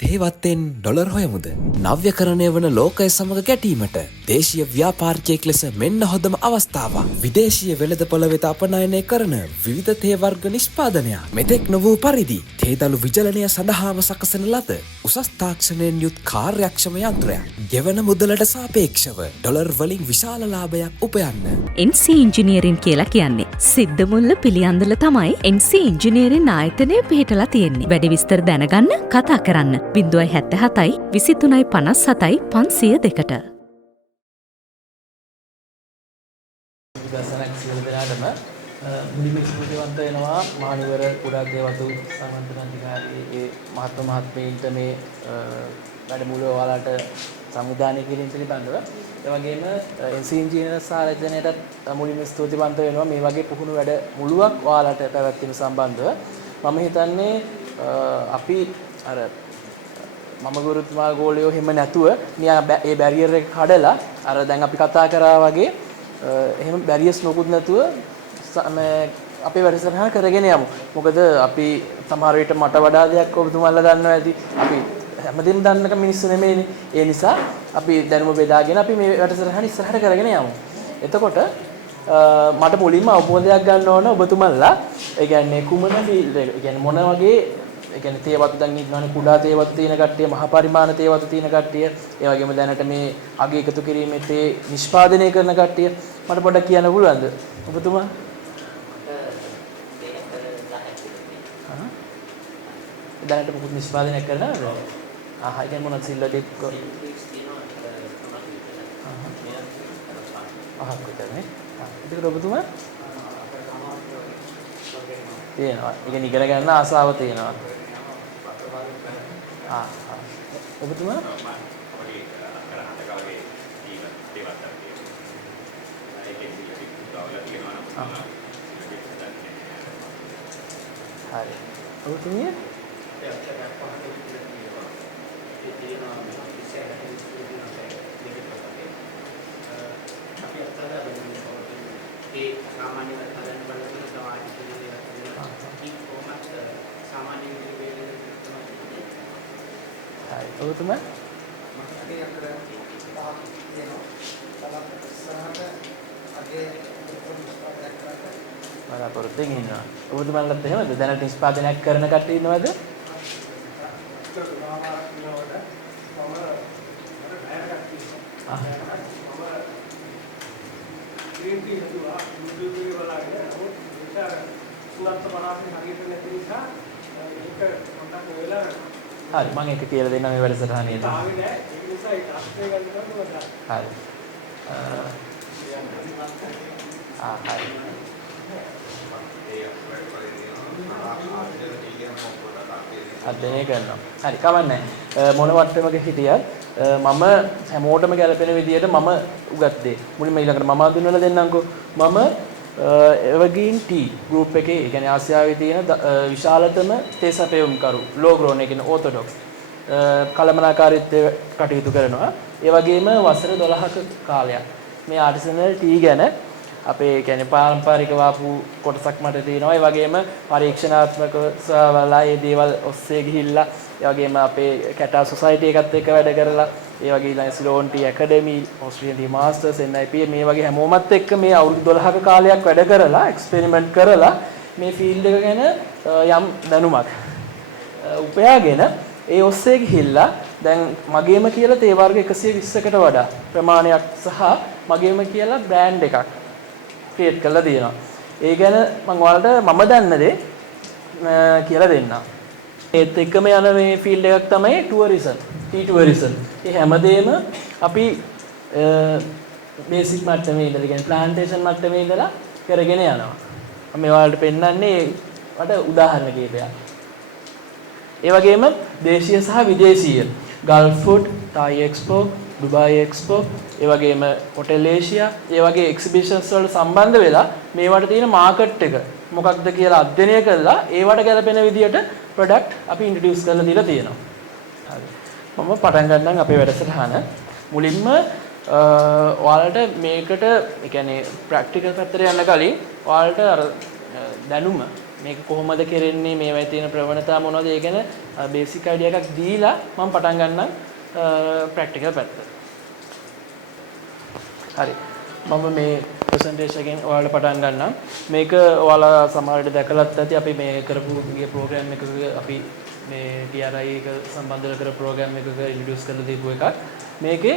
තේවත්තෙන් dollar හොයමුද නව්‍යකරණය වන ලෝකය සමඟ ගැටීමට දේශීය ව්‍යාපාරිකයෙක් ලෙස මෙන්න හොඳම අවස්ථාවක් විදේශීය වෙළඳපොළ වෙත අපනයනය කරන විවිධ තේ වර්ග නිෂ්පාදනයක් මෙතෙක් නොවූ පරිදි තේදළු විචලනය සඳහාම සකසන ලද උසස් තාක්ෂණයෙන් යුත් කාර්යක්ෂම යන්ත්‍රයක් ගෙවන මුදලට සාපේක්ෂව ඩොලර් වලින් විශාල ලාභයක් උපයන්න NC ඉංජිනේරින් කියලා කියන්නේ සිද්ධමුල්ල පිළියන්දල තමයි NC ඉංජිනේරින් ආයතනය පිහිටලා තියෙන්නේ වැඩි විස්තර දැනගන්න කතා කරන්න 077 23 57 502ට දසනක් සියලු දෙනාටම මුලින්ම ස්තුතිවන්ත වෙනවා මහනුවර කුඩා දේවතු සංවර්ධන අධිකාරියේ මහත්මීන්ට මේ වැඩමුළුව ඔයාලට සංවිධානය කිරීම පිළිබඳව ඒ වගේම NC ඉංජිනේරස් ආයතනයටත් මුලින්ම ස්තුතිවන්ත වෙනවා මේ වගේ පුහුණු වැඩමුළුවක් ඔයාලට පැවැත්වීම සම්බන්ධව මම හිතන්නේ අපි අර මම ගුරුතුමා ගෝලියෝ හිම නැතුව ඒ බැරියර් එක කඩලා අර දැන් අපි කතා කරා වගේ එහෙම බැරියර්ස් නොකුත් නැතුව අපේ වැඩසටහන කරගෙන යමු. මොකද අපි සමහර විට මට වඩා දෙයක් ඔබතුමාලා දන්නවා ඇති. අපි හැමදේම දන්නක මිනිස්සු නෙමෙයිනේ. ඒ නිසා අපි දැනුම බෙදාගෙන අපි මේ වැඩසටහන ඉස්සරහට කරගෙන යමු. එතකොට මට මුලින්ම අවබෝධයක් ගන්න ඕන ඔබතුමාලා ඒ කියන්නේ කුමන ෆීල්ඩ් එක. ඒ කියන්නේ මොන වගේ ඒ කියන්නේ තේවතු දැන් ඉන්නවනේ කුඩා තේවතු තියෙන කට්ටිය, මහා පරිමාණ තේවතු තියෙන කට්ටිය, ඒ වගේම දැනට මේ අගය එකතු කිරීමේ තේ නිෂ්පාදනය කරන කට්ටිය මට පොඩ්ඩක් කියන්න පුළුවන්ද? ඔබතුමා? දැනට මොකද නිෂ්පාදනය කරනවද? ඒ කියන්නේ මොනවද සිල්වර් ටිප් කොටනේ. ඒක ඔබතුමා? තියෙනවා. ඒ කියන්නේ ඉගෙන ගන්න ආසාව තියෙනවා. ඔබතුමා හරි. ඔබතුමිය ඔබතුමා බලාපොරොත්තුෙන් ඉන්නවා. ඔබතුමාලත් එහෙමද? දැනට නිෂ්පාදනයක් කරන කට්ටිය ඉන්නවද? හරි මම ඒක කියලා දෙන්නම් මේ වැඩසටහනේ. හරි. හරි. අධ්‍යයනය කරනවා. හරි කවන්නේ. මොන වට්ටමක හිටියත් මම හැමෝටම ගැලපෙන විදියට මම උගත් දෙයි. මුලින්ම ඊළඟට මම අඳුන්වලා දෙන්නම්කෝ. මම එවර්ග්‍රීන් ටී ගෲප් එකේ ඒ කියන්නේ ආසියාවේ තියෙන විශාලතම තේ සැපයුම්කරු ලෝ ග්‍රෝන් ඒ කියන්නේ ඕතොඩොක්ස් කළමනාකාරීත්වය කටයුතු කරනවා. ඒ වගේම වසර 12ක කාලයක් මේ ආටිසනල් ටී ගැන අපේ කියන්නේ පාරම්පරිකව ආපු කොටසක් මට තියෙනවා. ඒ වගේම පරීක්ෂණාත්මකව සවලා මේ දේවල් ඔස්සේ ගිහිල්ලා ඒ වගේම අපේ කැටා සොසයිටි එකත් එක්ක වැඩ කරලා ඒ වගේ ඊළඟ Ceylon tea academy Australian tea masters NIP මේ වගේ හැමෝමත් එක්ක මේ අවුරුදු 12ක කාලයක් වැඩ කරලා එක්ස්පෙරිමන්ට් කරලා මේ ෆීල්ඩ් එක ගැන යම් දැනුමක් උපයාගෙන ඒ ඔස්සේ ගිහිල්ලා දැන් මගේම කියලා තේ වර්ග 120කට වඩා ප්‍රමාණයක් සහ මගේම කියලා බ්‍රෑන්ඩ් එකක් ක්‍රියේට් කරලා තියෙනවා. ඒ ගැන මම ඔයාලට මම දන්න දේ කියලා දෙන්නම්. ඒත් එක්කම යන මේ ෆීල්ඩ් එකක් තමයි ටුවරිසම්. T tourism. ඒ හැමදේම අපි බේසික් මට්ටමේ ඉඳලා කියන්නේ ප්ලාන්ටේෂන් මට්ටමේ ඉඳලා කරගෙන යනවා. මම ඔයාලට පෙන්නන්නේ මට උදාහරණ කීපයක්. ඒ වගේම දේශීය සහ විදේශීය ගල්ෆ් ෆුඩ්, තායි එක්ස්පෝ, දුබායි එක්ස්පෝ, ඒ වගේම හොටෙල් ඒෂියා, ඒ වගේ එක්සිබිෂන්ස් වලට සම්බන්ධ වෙලා මේවට තියෙන මාකට් එක මොකක්ද කියලා අධ්‍යයනය කරලා ඒවට ගැලපෙන විදියට ප්‍රොඩක්ට් අපි ඉන්ට්‍රොඩියුස් කරලා දීලා තියෙනවා. හරි. මම පටන් ගන්නම් අපේ වැඩසටහන. මුලින්ම ඔයාලට මේකට ඒ කියන්නේ ප්‍රැක්ටිකල් පැත්තට යන්න කලින් ඔයාලට අර දැනුම මේක කොහොමද කෙරෙන්නේ මේවයි තියෙන ප්‍රවණතා මොනවද ඒ ගැන බේසික් අයිඩියා එකක් දීලා මම පටන් ගන්නම් ප්‍රැක්ටිකල් පැත්ත. හරි. මම මේ ප්‍රසන්ටේෂන් එකෙන් ඔයාලට පටන් ගන්නම්. මේක ඔයාලා සමහර විට දැකලත් ඇති අපි මේ කරපු ප්‍රෝග්‍රෑම් එකක අපි මේ TRI එක සම්බන්ධව කර ප්‍රෝග්‍රෑම් එකක ඉන්ට්‍රොඩියුස් කරලා දීපු එකක්. මේකේ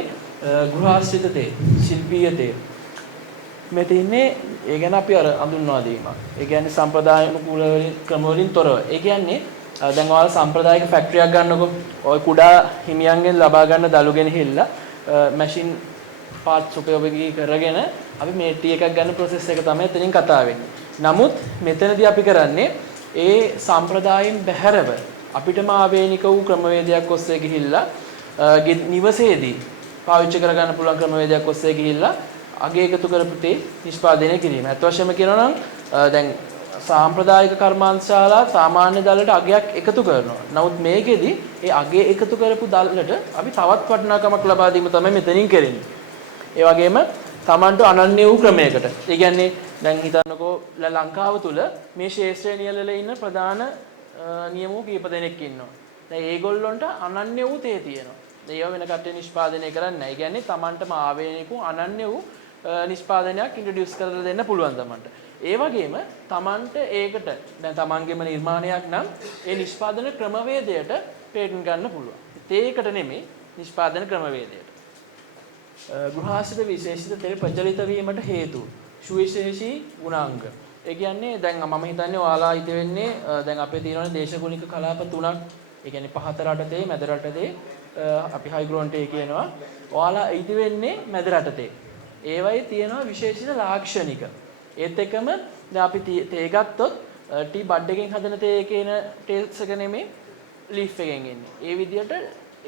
ගෘහාශ්‍රිතතේ ශිල්පීයතේ මේ තින්නේ ඒ ගැන අපි අර අඳුන්වා දීමක්. ඒ කියන්නේ සම්ප්‍රදායානුකූල ක්‍රම වලින් තොරව. ඒ කියන්නේ දැන් ඔයාලා සම්ප්‍රදායික ෆැක්ටරියක් ගන්නකො. ඔය කුඩා හිමියන්ගෙන් ලබා ගන්න දළු ගෙනහිල්ලා මැෂින් පාර්ට්ස් උපයෝගී කරගෙන අපි මේ ටී එකක් ගන්න ප්‍රොසෙස් එක තමයි එතනින් කතා වෙන්නේ. නමුත් මෙතනදී අපි කරන්නේ ඒ සම්ප්‍රදායෙන් බැහැරව අපිටම ආවේනික වූ ක්‍රමවේදයක් ඔස්සේ ගිහිල්ලා නිවසේදී පාවිච්චි කරගන්න පුළුවන් ක්‍රමවේදයක් ඔස්සේ ගිහිල්ලා අගේ එකතු කරපු තේ නිෂ්පාදනය කිරීම. අත් වශයෙන්ම කියනවා නම් දැන් සාම්ප්‍රදායික කර්මාන්තශාලා සාමාන්‍ය දළට අගයක් එකතු කරනවා. නමුත් මේකෙදි ඒ අගේ එකතු කරපු දළට අපි තවත් වටිනාකමක් ලබා දීම තමයි මෙතනින් කරන්නේ. ඒ වගේම Tamanට අනන්‍ය වූ ක්‍රමයකට. ඒ කියන්නේ දැන් හිතන්නකෝ ලංකාව තුල මේ ශාස්ත්‍රීය නියැලෙල ඉන්න ප්‍රධාන නියමෝ කීප දෙනෙක් ඉන්නවා. දැන් ඒගොල්ලොන්ට අනන්‍ය වූ තේ තියෙනවා. ඒව වෙන කට්ටිය නිෂ්පාදනය කරන්නේ නැහැ. ඒ කියන්නේ Tamanටම ආවේනික වූ අනන්‍ය වූ නිෂ්පාදනයක් ඉන්ට්‍රොඩියුස් කරලා දෙන්න පුළුවන් Tamanට. ඒ වගේම Tamanට ඒකට දැන් Tamanගේම නිර්මාණයක් නම් ඒ නිෂ්පාදන ක්‍රමවේදයට පේටන්ට් ගන්න පුළුවන්. ඒකට නෙමෙයි නිෂ්පාදන ක්‍රමවේදයට. ගෘහාශ්‍රිත විශේෂිත තෙල් ප්‍රචලිත වීමට හේතු සුවිශේෂී ගුණාංග. ඒ කියන්නේ දැන් මම හිතන්නේ ඔයාලා හිත වෙන්නේ දැන් අපේ තියෙනවානේ දේශගුණික කලාප තුනක්. ඒ කියන්නේ පහත රටතේ, මැද රටතේ, අපි හයිග්‍රෝන් තේ කියනවා. ඔයාලා හිත වෙන්නේ මැද රටතේ. ඒවයි තියෙනවා විශේෂිත ලාක්ෂණික. ඒත් එකම දැන් අපි තේ ගත්තොත් ටී බඩ් එකෙන් හදන තේ කියන ටේස්ට් එක නෙමෙයි ලීෆ් එකෙන් එන්නේ. ඒ විදිහට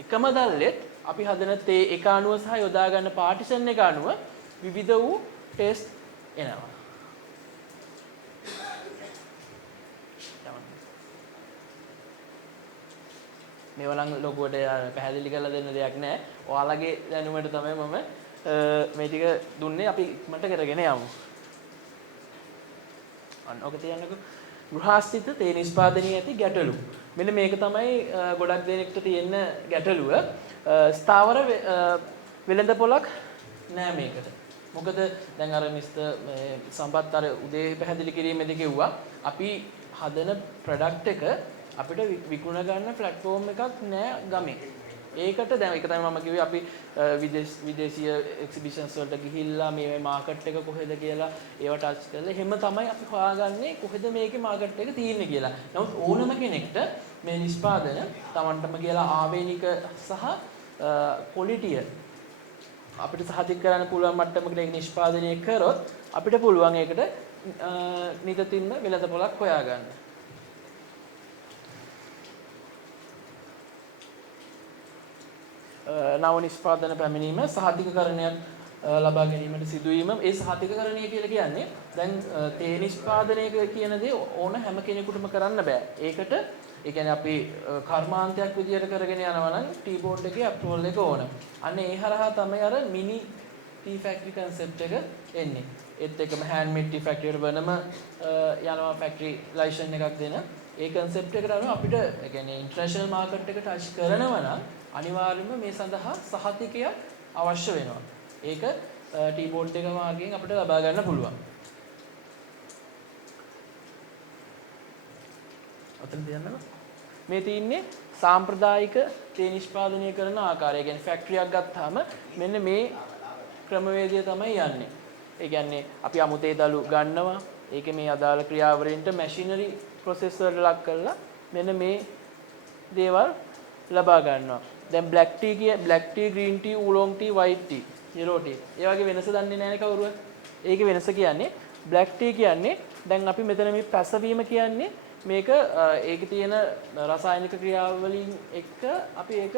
එකම දැල්ලෙත් අපි හදන තේ එක අණුව සහ යොදා ගන්න පාටිෂන් එක අණුව විවිධ වූ ටේස්ට් එනවා. මේවා නම් ලොකුවට පැහැදිලි කරලා දෙන්න දෙයක් නැහැ. ඔයාලගේ දැනුමට තමයි මම මේ ටික දුන්නේ. අපි ඉක්මනට කරගෙන යමු. අන්න ඔක තියන්නකෝ. ගෘහාශ්‍රිත තේ නිෂ්පාදනයේ ඇති ගැටලු. මෙන්න මේක තමයි ගොඩක් දෙනෙක්ට තියෙන ගැටලුව. ස්ථාවර වෙළඳපොලක් නෑ මේකට. මොකද දැන් අර මිස්ටර් සම්පත් අර උදේ පැහැදිලි කිරීමේදී කිව්වා අපි හදන ප්‍රොඩක්ට් එක අපිට විකුණ ගන්න ප්ලැට්ෆෝම් එකක් නෑ ගමේ. ඒකට දැන් ඒක තමයි මම කිව්වේ අපි විදේශීය එක්සිබිෂන්ස් වලට ගිහිල්ලා මේ මාකට් එක කොහෙද කියලා ඒව ටච් කරලා එහෙම තමයි අපි හොයාගන්නේ කොහෙද මේකේ මාකට් එක තියෙන්නේ කියලා. නමුත් ඕනම කෙනෙක්ට මේ නිෂ්පාදන Tamanටම කියලා ආවේනික සහ ක්වොලිටිය අපිට සහතික කරන්න පුළුවන් මට්ටමකට ඒක නිෂ්පාදනය කරොත් අපිට පුළුවන් ඒකට නිතින් වෙළඳපොලක් හොයාගන්න. නව නිෂ්පාදන පැමිණීම සහතිකකරණයක් ලබා ගැනීමට සිදුවීම. ඒ සහතිකකරණය කියලා කියන්නේ දැන් තේ නිෂ්පාදනය කියන දේ ඕන හැම කෙනෙකුටම කරන්න බෑ. ඒකට ඒ කියන්නේ අපි කර්මාන්තයක් විදියට කරගෙන යනවා නම් ටී බෝඩ් එකේ අප්‍රූවල් එක ඕන. අන්න ඒ හරහා තමයි අර මිනි ටී ෆැක්ටරි කන්සෙප්ට් එක එන්නේ. ඒත් එකම හෑන්ඩ්මේඩ් ටී ෆැක්ටරි වල වෙනම යනවා ෆැක්ටරි ලයිසන් එකක් දෙන. ඒ කන්සෙප්ට් එකට අනුව අපිට ඒ කියන්නේ ඉන්ටර්නැෂනල් මාකට් එක ටච් කරනවා නම් අනිවාර්යයෙන්ම මේ සඳහා සහතිකයක් අවශ්‍ය වෙනවා. ඒක ටී බෝඩ් එක මාර්ගයෙන් අපිට ලබා ගන්න පුළුවන්. අතන තියන්නද? මේ තියෙන්නේ සාම්ප්‍රදායික තේ නිෂ්පාදනය කරන ආකාරය. ඒ කියන්නේ ෆැක්ටරියක් ගත්තාම මෙන්න මේ ක්‍රමවේදය තමයි යන්නේ. ඒ කියන්නේ අපි අමුතේ දළු ගන්නවා. ඒකේ මේ අදාළ ක්‍රියාවලින්ට මැෂිනරි ප්‍රොසෙස් වලට ලක් කරලා මෙන්න මේ දේවල් ලබා ගන්නවා. දැන් black tea, green tea, oolong tea, white tea, yellow tea. ඒ වගේ වෙනස දන්නේ නැහැ නේ කවුරුවත්. ඒකේ වෙනස කියන්නේ black tea කියන්නේ දැන් අපි මෙතන මේ පැසවීම කියන්නේ මේක ඒකේ තියෙන රසායනික ක්‍රියාවලින් එක්ක අපි ඒක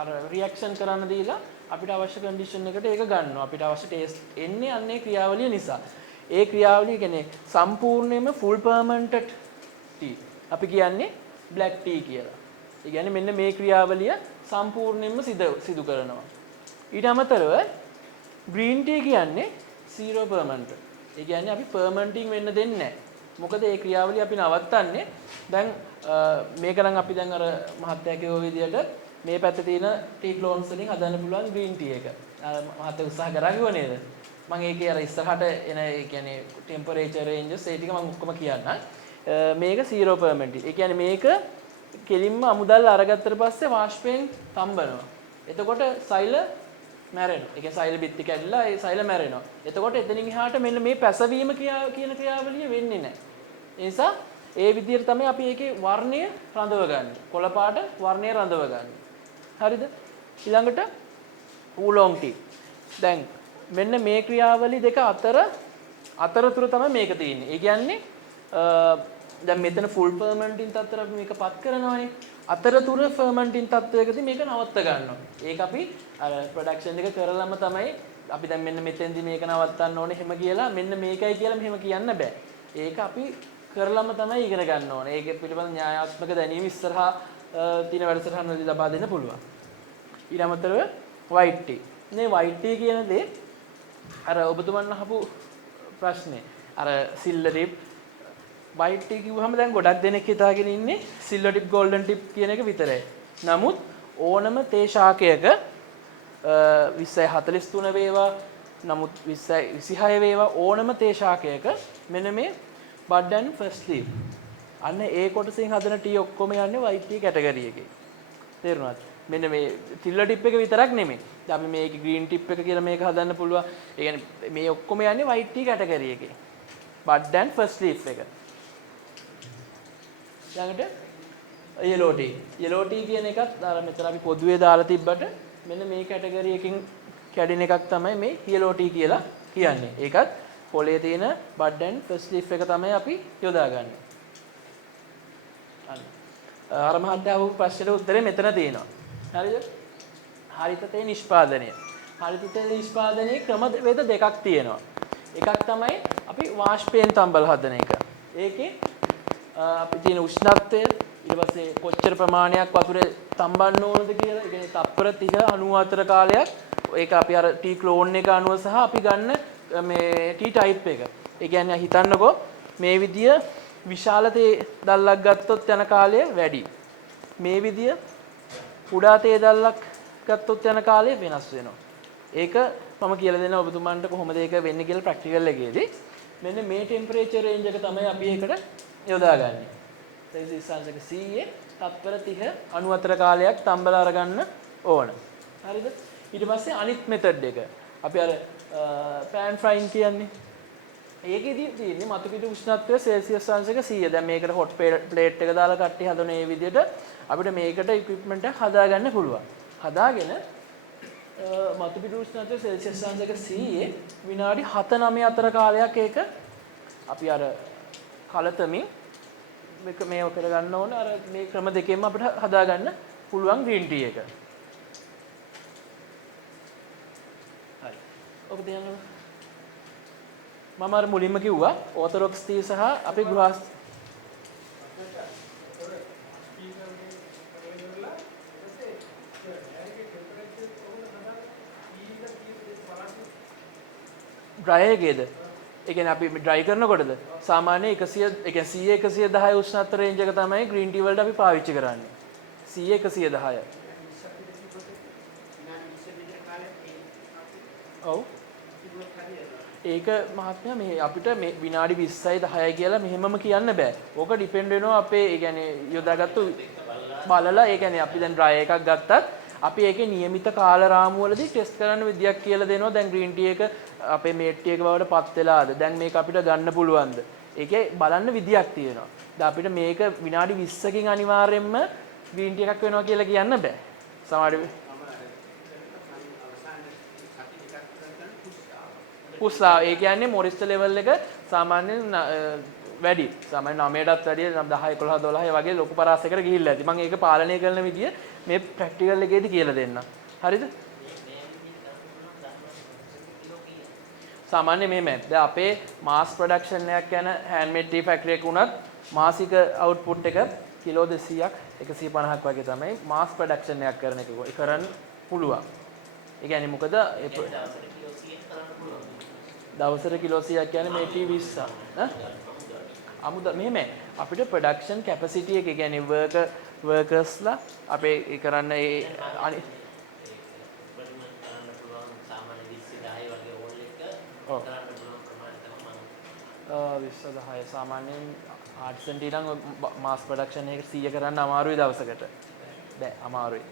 අර රියැක්ෂන් කරන්න දීලා අපිට අවශ්‍ය කන්ඩිෂන් එකට ඒක ගන්නවා. අපිට අවශ්‍ය ටේස්ට් එන්නේ අන්නේ ක්‍රියාවලිය නිසා. ඒ ක්‍රියාවලිය කියන්නේ සම්පූර්ණයෙන්ම ෆුල් ෆර්මන්ටඩ් ටී. අපි කියන්නේ black tea කියලා. ඒ කියන්නේ මෙන්න මේ ක්‍රියාවලිය සම්පූර්ණයෙන්ම සිදු කරනවා. ඊට අමතරව green tea කියන්නේ zero fermented. ඒ කියන්නේ අපි fermenting වෙන්න දෙන්නේ නැහැ. මොකද ඒ ක්‍රියාවලිය අපි නවත්තන්නේ දැන් මේක නම් අපි දැන් අර මහත්තයා කිව්ව විදිහට මේ පැත්තේ තියෙන ටී ක්ලෝන්ස් වලින් හදන්න පුළුවන් ග්‍රීන් ටී එක. අර මහත්තයා උත්සාහ කරා කිව්ව නේද? මම ඒකේ අර ඉස්සරහට එන ඒ කියන්නේ ටෙම්පරේචර් රේන්ජස් ඒ ටික මම ඔක්කොම කියන්නම්. මේක 0 ෆර්මන්ටි. ඒ කියන්නේ මේක කෙලින්ම අමුදල් අරගත්තට පස්සේ වාෂ්පයෙන් තම්බනවා. එතකොට සෛල මැරෙනවා. ඒ කියන්නේ සෛල බිත්ති කැඩිලා ඒ සෛල මැරෙනවා. එතකොට එතනින් එහාට මෙන්න මේ පැසවීම කියන ක්‍රියාවලිය වෙන්නේ නැහැ. ඒ නිසා ඒ විදිහට තමයි අපි ඒකේ වර්ණය රඳවගන්නේ. කොළ පාට වර්ණය රඳවගන්නේ. හරිද? ඊළඟට ඌලොං ටී. දැන් මෙන්න මේ ක්‍රියාවලි දෙක අතරතුර තමයි මේක තියෙන්නේ. ඒ කියන්නේ දැන් මෙතන ෆුල් ෆර්මන්ටින් තත්ත්වයට අපි මේක පත් කරනවානේ. අතරතුර ෆර්මන්ටින් තත්ත්වයකදී මේක නවත්ත ගන්නවා. ඒක අපි අර ප්‍රොඩක්ෂන් එක කරලම තමයි අපි දැන් මෙන්න මෙතෙන්දි මේක නවත්තන්න ඕනේ එහෙම කියලා මෙන්න මේකයි කියලා මෙහෙම කියන්න බෑ. ඒක අපි කරලම තමයි ඉගෙන ගන්න ඕනේ. ඒක පිළිබඳ න්‍යායාත්මක දැනීම ඉස්සරහා තියෙන වැඩසටහන් වලදී ලබා දෙන්න පුළුවන්. ඊට අමතරව white tea. මේ white tea කියන දේ අර ඔබතුමන් අහපු ප්‍රශ්නේ අර සිල්වර් ටිප් white tea කිව්වහම දැන් ගොඩක් දෙනෙක් හිතාගෙන ඉන්නේ සිල්වර් ටිප් golden ටිප් කියන එක විතරයි. නමුත් ඕනම තේ ශාකයක 2043 වේවා නමුත් 2026 වේවා ඕනම තේ ශාකයක මෙන්න මේ bud and first leaf අන්න ඒ කොටසෙන් හදන ටී ඔක්කොම යන්නේ white tea කැටගරි එකේ. තේරුණාද? මෙන්න මේ සිල්වර් ටිප් එක විතරක් නෙමෙයි. දැන් අපි මේකේ green ටිප් එක කියලා මේක හදන්න පුළුවන්. ඒ කියන්නේ මේ ඔක්කොම යන්නේ white tea කැටගරි එකේ. bud and first leaf එක. ඊළඟට yellow tea. yellow tea කියන එකත් අර මෙතන අපි පොදුවේ දාලා තිබ්බට මෙන්න මේ කැටගරි එකකින් කැඩෙන එකක් තමයි මේ yellow tea කියලා කියන්නේ. ඒකත් පොලේ තියෙන bud and first leaf එක තමයි අපි යොදාගන්නේ. අර මහත්තයා අහපු ප්‍රශ්නෙට උත්තරේ මෙතන තියෙනවා. හරිද? හරිත තේ නිෂ්පාදනය. හරිත තේ නිෂ්පාදනයේ ක්‍රම වේද දෙකක් තියෙනවා. එකක් තමයි අපි වාෂ්පයෙන් තම්බල හදන එක. ඒකේ අපි තියෙන උෂ්ණත්වය ඊට පස්සේ කොච්චර ප්‍රමාණයක් වතුරේ තම්බන්න ඕනද කියලා ඒ කියන්නේ තත්පර 30 94 කාලයක් ඒක අපි අර ටී ක්ලෝන් එක අනුව සහ අපි ගන්න මේ ටී ටයිප් එක. ඒ කියන්නේ හිතන්නකෝ මේ විදිය විශාල තේ දැල්ලක් ගත්තොත් යන කාලය වැඩි. මේ විදිය කුඩා තේ දැල්ලක් ගත්තොත් යන කාලය වෙනස් වෙනවා. ඒක මම කියලා දෙන්න ඔබතුමන්ට කොහොමද ඒක වෙන්නේ කියලා ප්‍රැක්ටිකල් එකේදී. මෙන්න මේ ටෙම්පරේචර් රේන්ජ් එක තමයි අපි ඒකට යොදාගන්නේ. සෙල්සියස් CA තත්පර 30 94 කාලයක් තම්බලා අරගන්න ඕන. හරිද? ඊට පස්සේ අනිත් මෙතඩ් එක. අපි අර පෑන් ෆ්‍රයින් කියන්නේ. ඒකෙදි තියෙන්නේ මතු පිටු උෂ්ණත්වය සෙල්සියස් අංශක 100. දැන් මේකට හොට් ප්ලේට් එක දාලා කට්ටිය හදන මේ විදිහට අපිට මේකට ඉක්විප්මන්ට් එක හදාගන්න පුළුවන්. හදාගෙන මතු පිටු උෂ්ණත්වය සෙල්සියස් අංශක 100 විනාඩි 7-9 අතර කාලයක් ඒක අපි අර කලතමින් මේක කරගන්න ඕන. අර මේ ක්‍රම දෙකෙන්ම අපිට හදාගන්න පුළුවන් ග්‍රීන් ටී එක. හරි. ඔබ දැනගන්න මම අර මුලින්ම කිව්වා ඕතොඩොක්ස් ටී සහ අපි ගෘහස්ත ඩ්‍රයි එකේද? ඒ කියන්නේ අපි ඩ්‍රයි කරනකොටද සාමාන්‍ය 100 ඒ කියන්නේ 100 110 උෂ්ණත්ව රේන්ජ් එක තමයි ග්‍රීන් ටී වලට අපි පාවිච්චි කරන්නේ. 100 110. ඔව්. ඒක මහත්මයා මේ අපිට මේ විනාඩි 20යි 10යි කියලා මෙහෙමම කියන්න බෑ. ඕක ඩිපෙන්ඩ් වෙනවා අපේ ඒ කියන්නේ යොදාගත්තු බලලා ඒ කියන්නේ අපි දැන් ඩ්‍රයි එකක් ගත්තත් අපි ඒකේ નિયમિત කාල රාමුවලදී ටෙස්ට් කරන්න විදියක් කියලා දෙනවා. දැන් ග්‍රීන් ටී එක අපේ මේට් ටී එක බවට පත් වෙලාද? දැන් මේක අපිට ගන්න පුළුවන්ද? ඒකේ බලන්න විදියක් තියෙනවා. දැන් අපිට මේක විනාඩි 20කින් අනිවාර්යයෙන්ම ග්‍රීන් ටී එකක් වෙනවා කියලා කියන්න බෑ. සමහර පුස්සා ඒ කියන්නේ මොරිස්ටර් ලෙවල් එක සාමාන්‍යයෙන් වැඩි. සාමාන්‍යයෙන් 9ටත් වැඩිය 10 11 12 වගේ ලොකු පරාසයකට ගිහිල්ලා ඇති. මම ඒක පාලනය කරන විදිය මේ ප්‍රැක්ටිකල් එකේදී කියලා දෙන්නම්. හරිද? සාමාන්‍ය මේ දැන් අපේ මාස් ප්‍රොඩක්ෂන් එකක් යන හෑන්ඩ්මේඩ් ටී ෆැක්ටරි එකක උනත් මාසික අවුට්පුට් එක කිලෝ 200ක් 150ක් වගේ තමයි මාස් ප්‍රොඩක්ෂන් එකක් කරන එක කරන්න පුළුවන්. ඒ කියන්නේ මොකද දවසට කිලෝ 100ක් කියන්නේ මේ ටී 20ක් අමුද මෙහෙම අපිට ප්‍රොඩක්ෂන් කැපසිටි එක කියන්නේ වර්කර්ස්ලා අපේ ඒ කරන්න ඒ අනි ඔව් 2010 සාමාන්‍යයෙන් ආර්ට්සන්ටි නම් මාස් ප්‍රොඩක්ෂන් එක 100 කරන්න අමාරුයි දවසකට. බෑ අමාරුයි.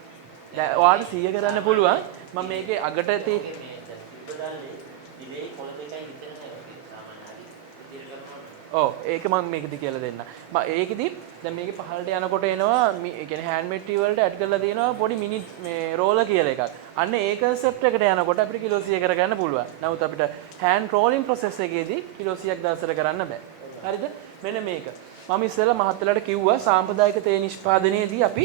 දැන් ඔයාලට 100 කරන්න පුළුවන්. මම මේකේ අගට ඔව් ඒක මම මේකෙදි කියලා දෙන්න. මම ඒකෙදි දැන් මේකේ පහළට යනකොට එනවා ඒ කියන්නේ හෑන්ඩ් මේඩ් ටී වලට ඇඩ් කරලා තියෙනවා පොඩි මිනි මේ රෝලර් කියලා එකක්. අන්න ඒ කන්සෙප්ට් එකට යනකොට අපිට කිලෝ 100 කරගන්න පුළුවන්. නමුත් අපිට හෑන්ඩ් රෝලින් ප්‍රොසෙස් එකේදී කිලෝ 100ක් දවසට කරන්න බෑ. හරිද? මෙන්න මේක. මම ඉස්සෙල්ලා මහත්තයාලට කිව්වා සාම්ප්‍රදායික තේ නිෂ්පාදනයේදී අපි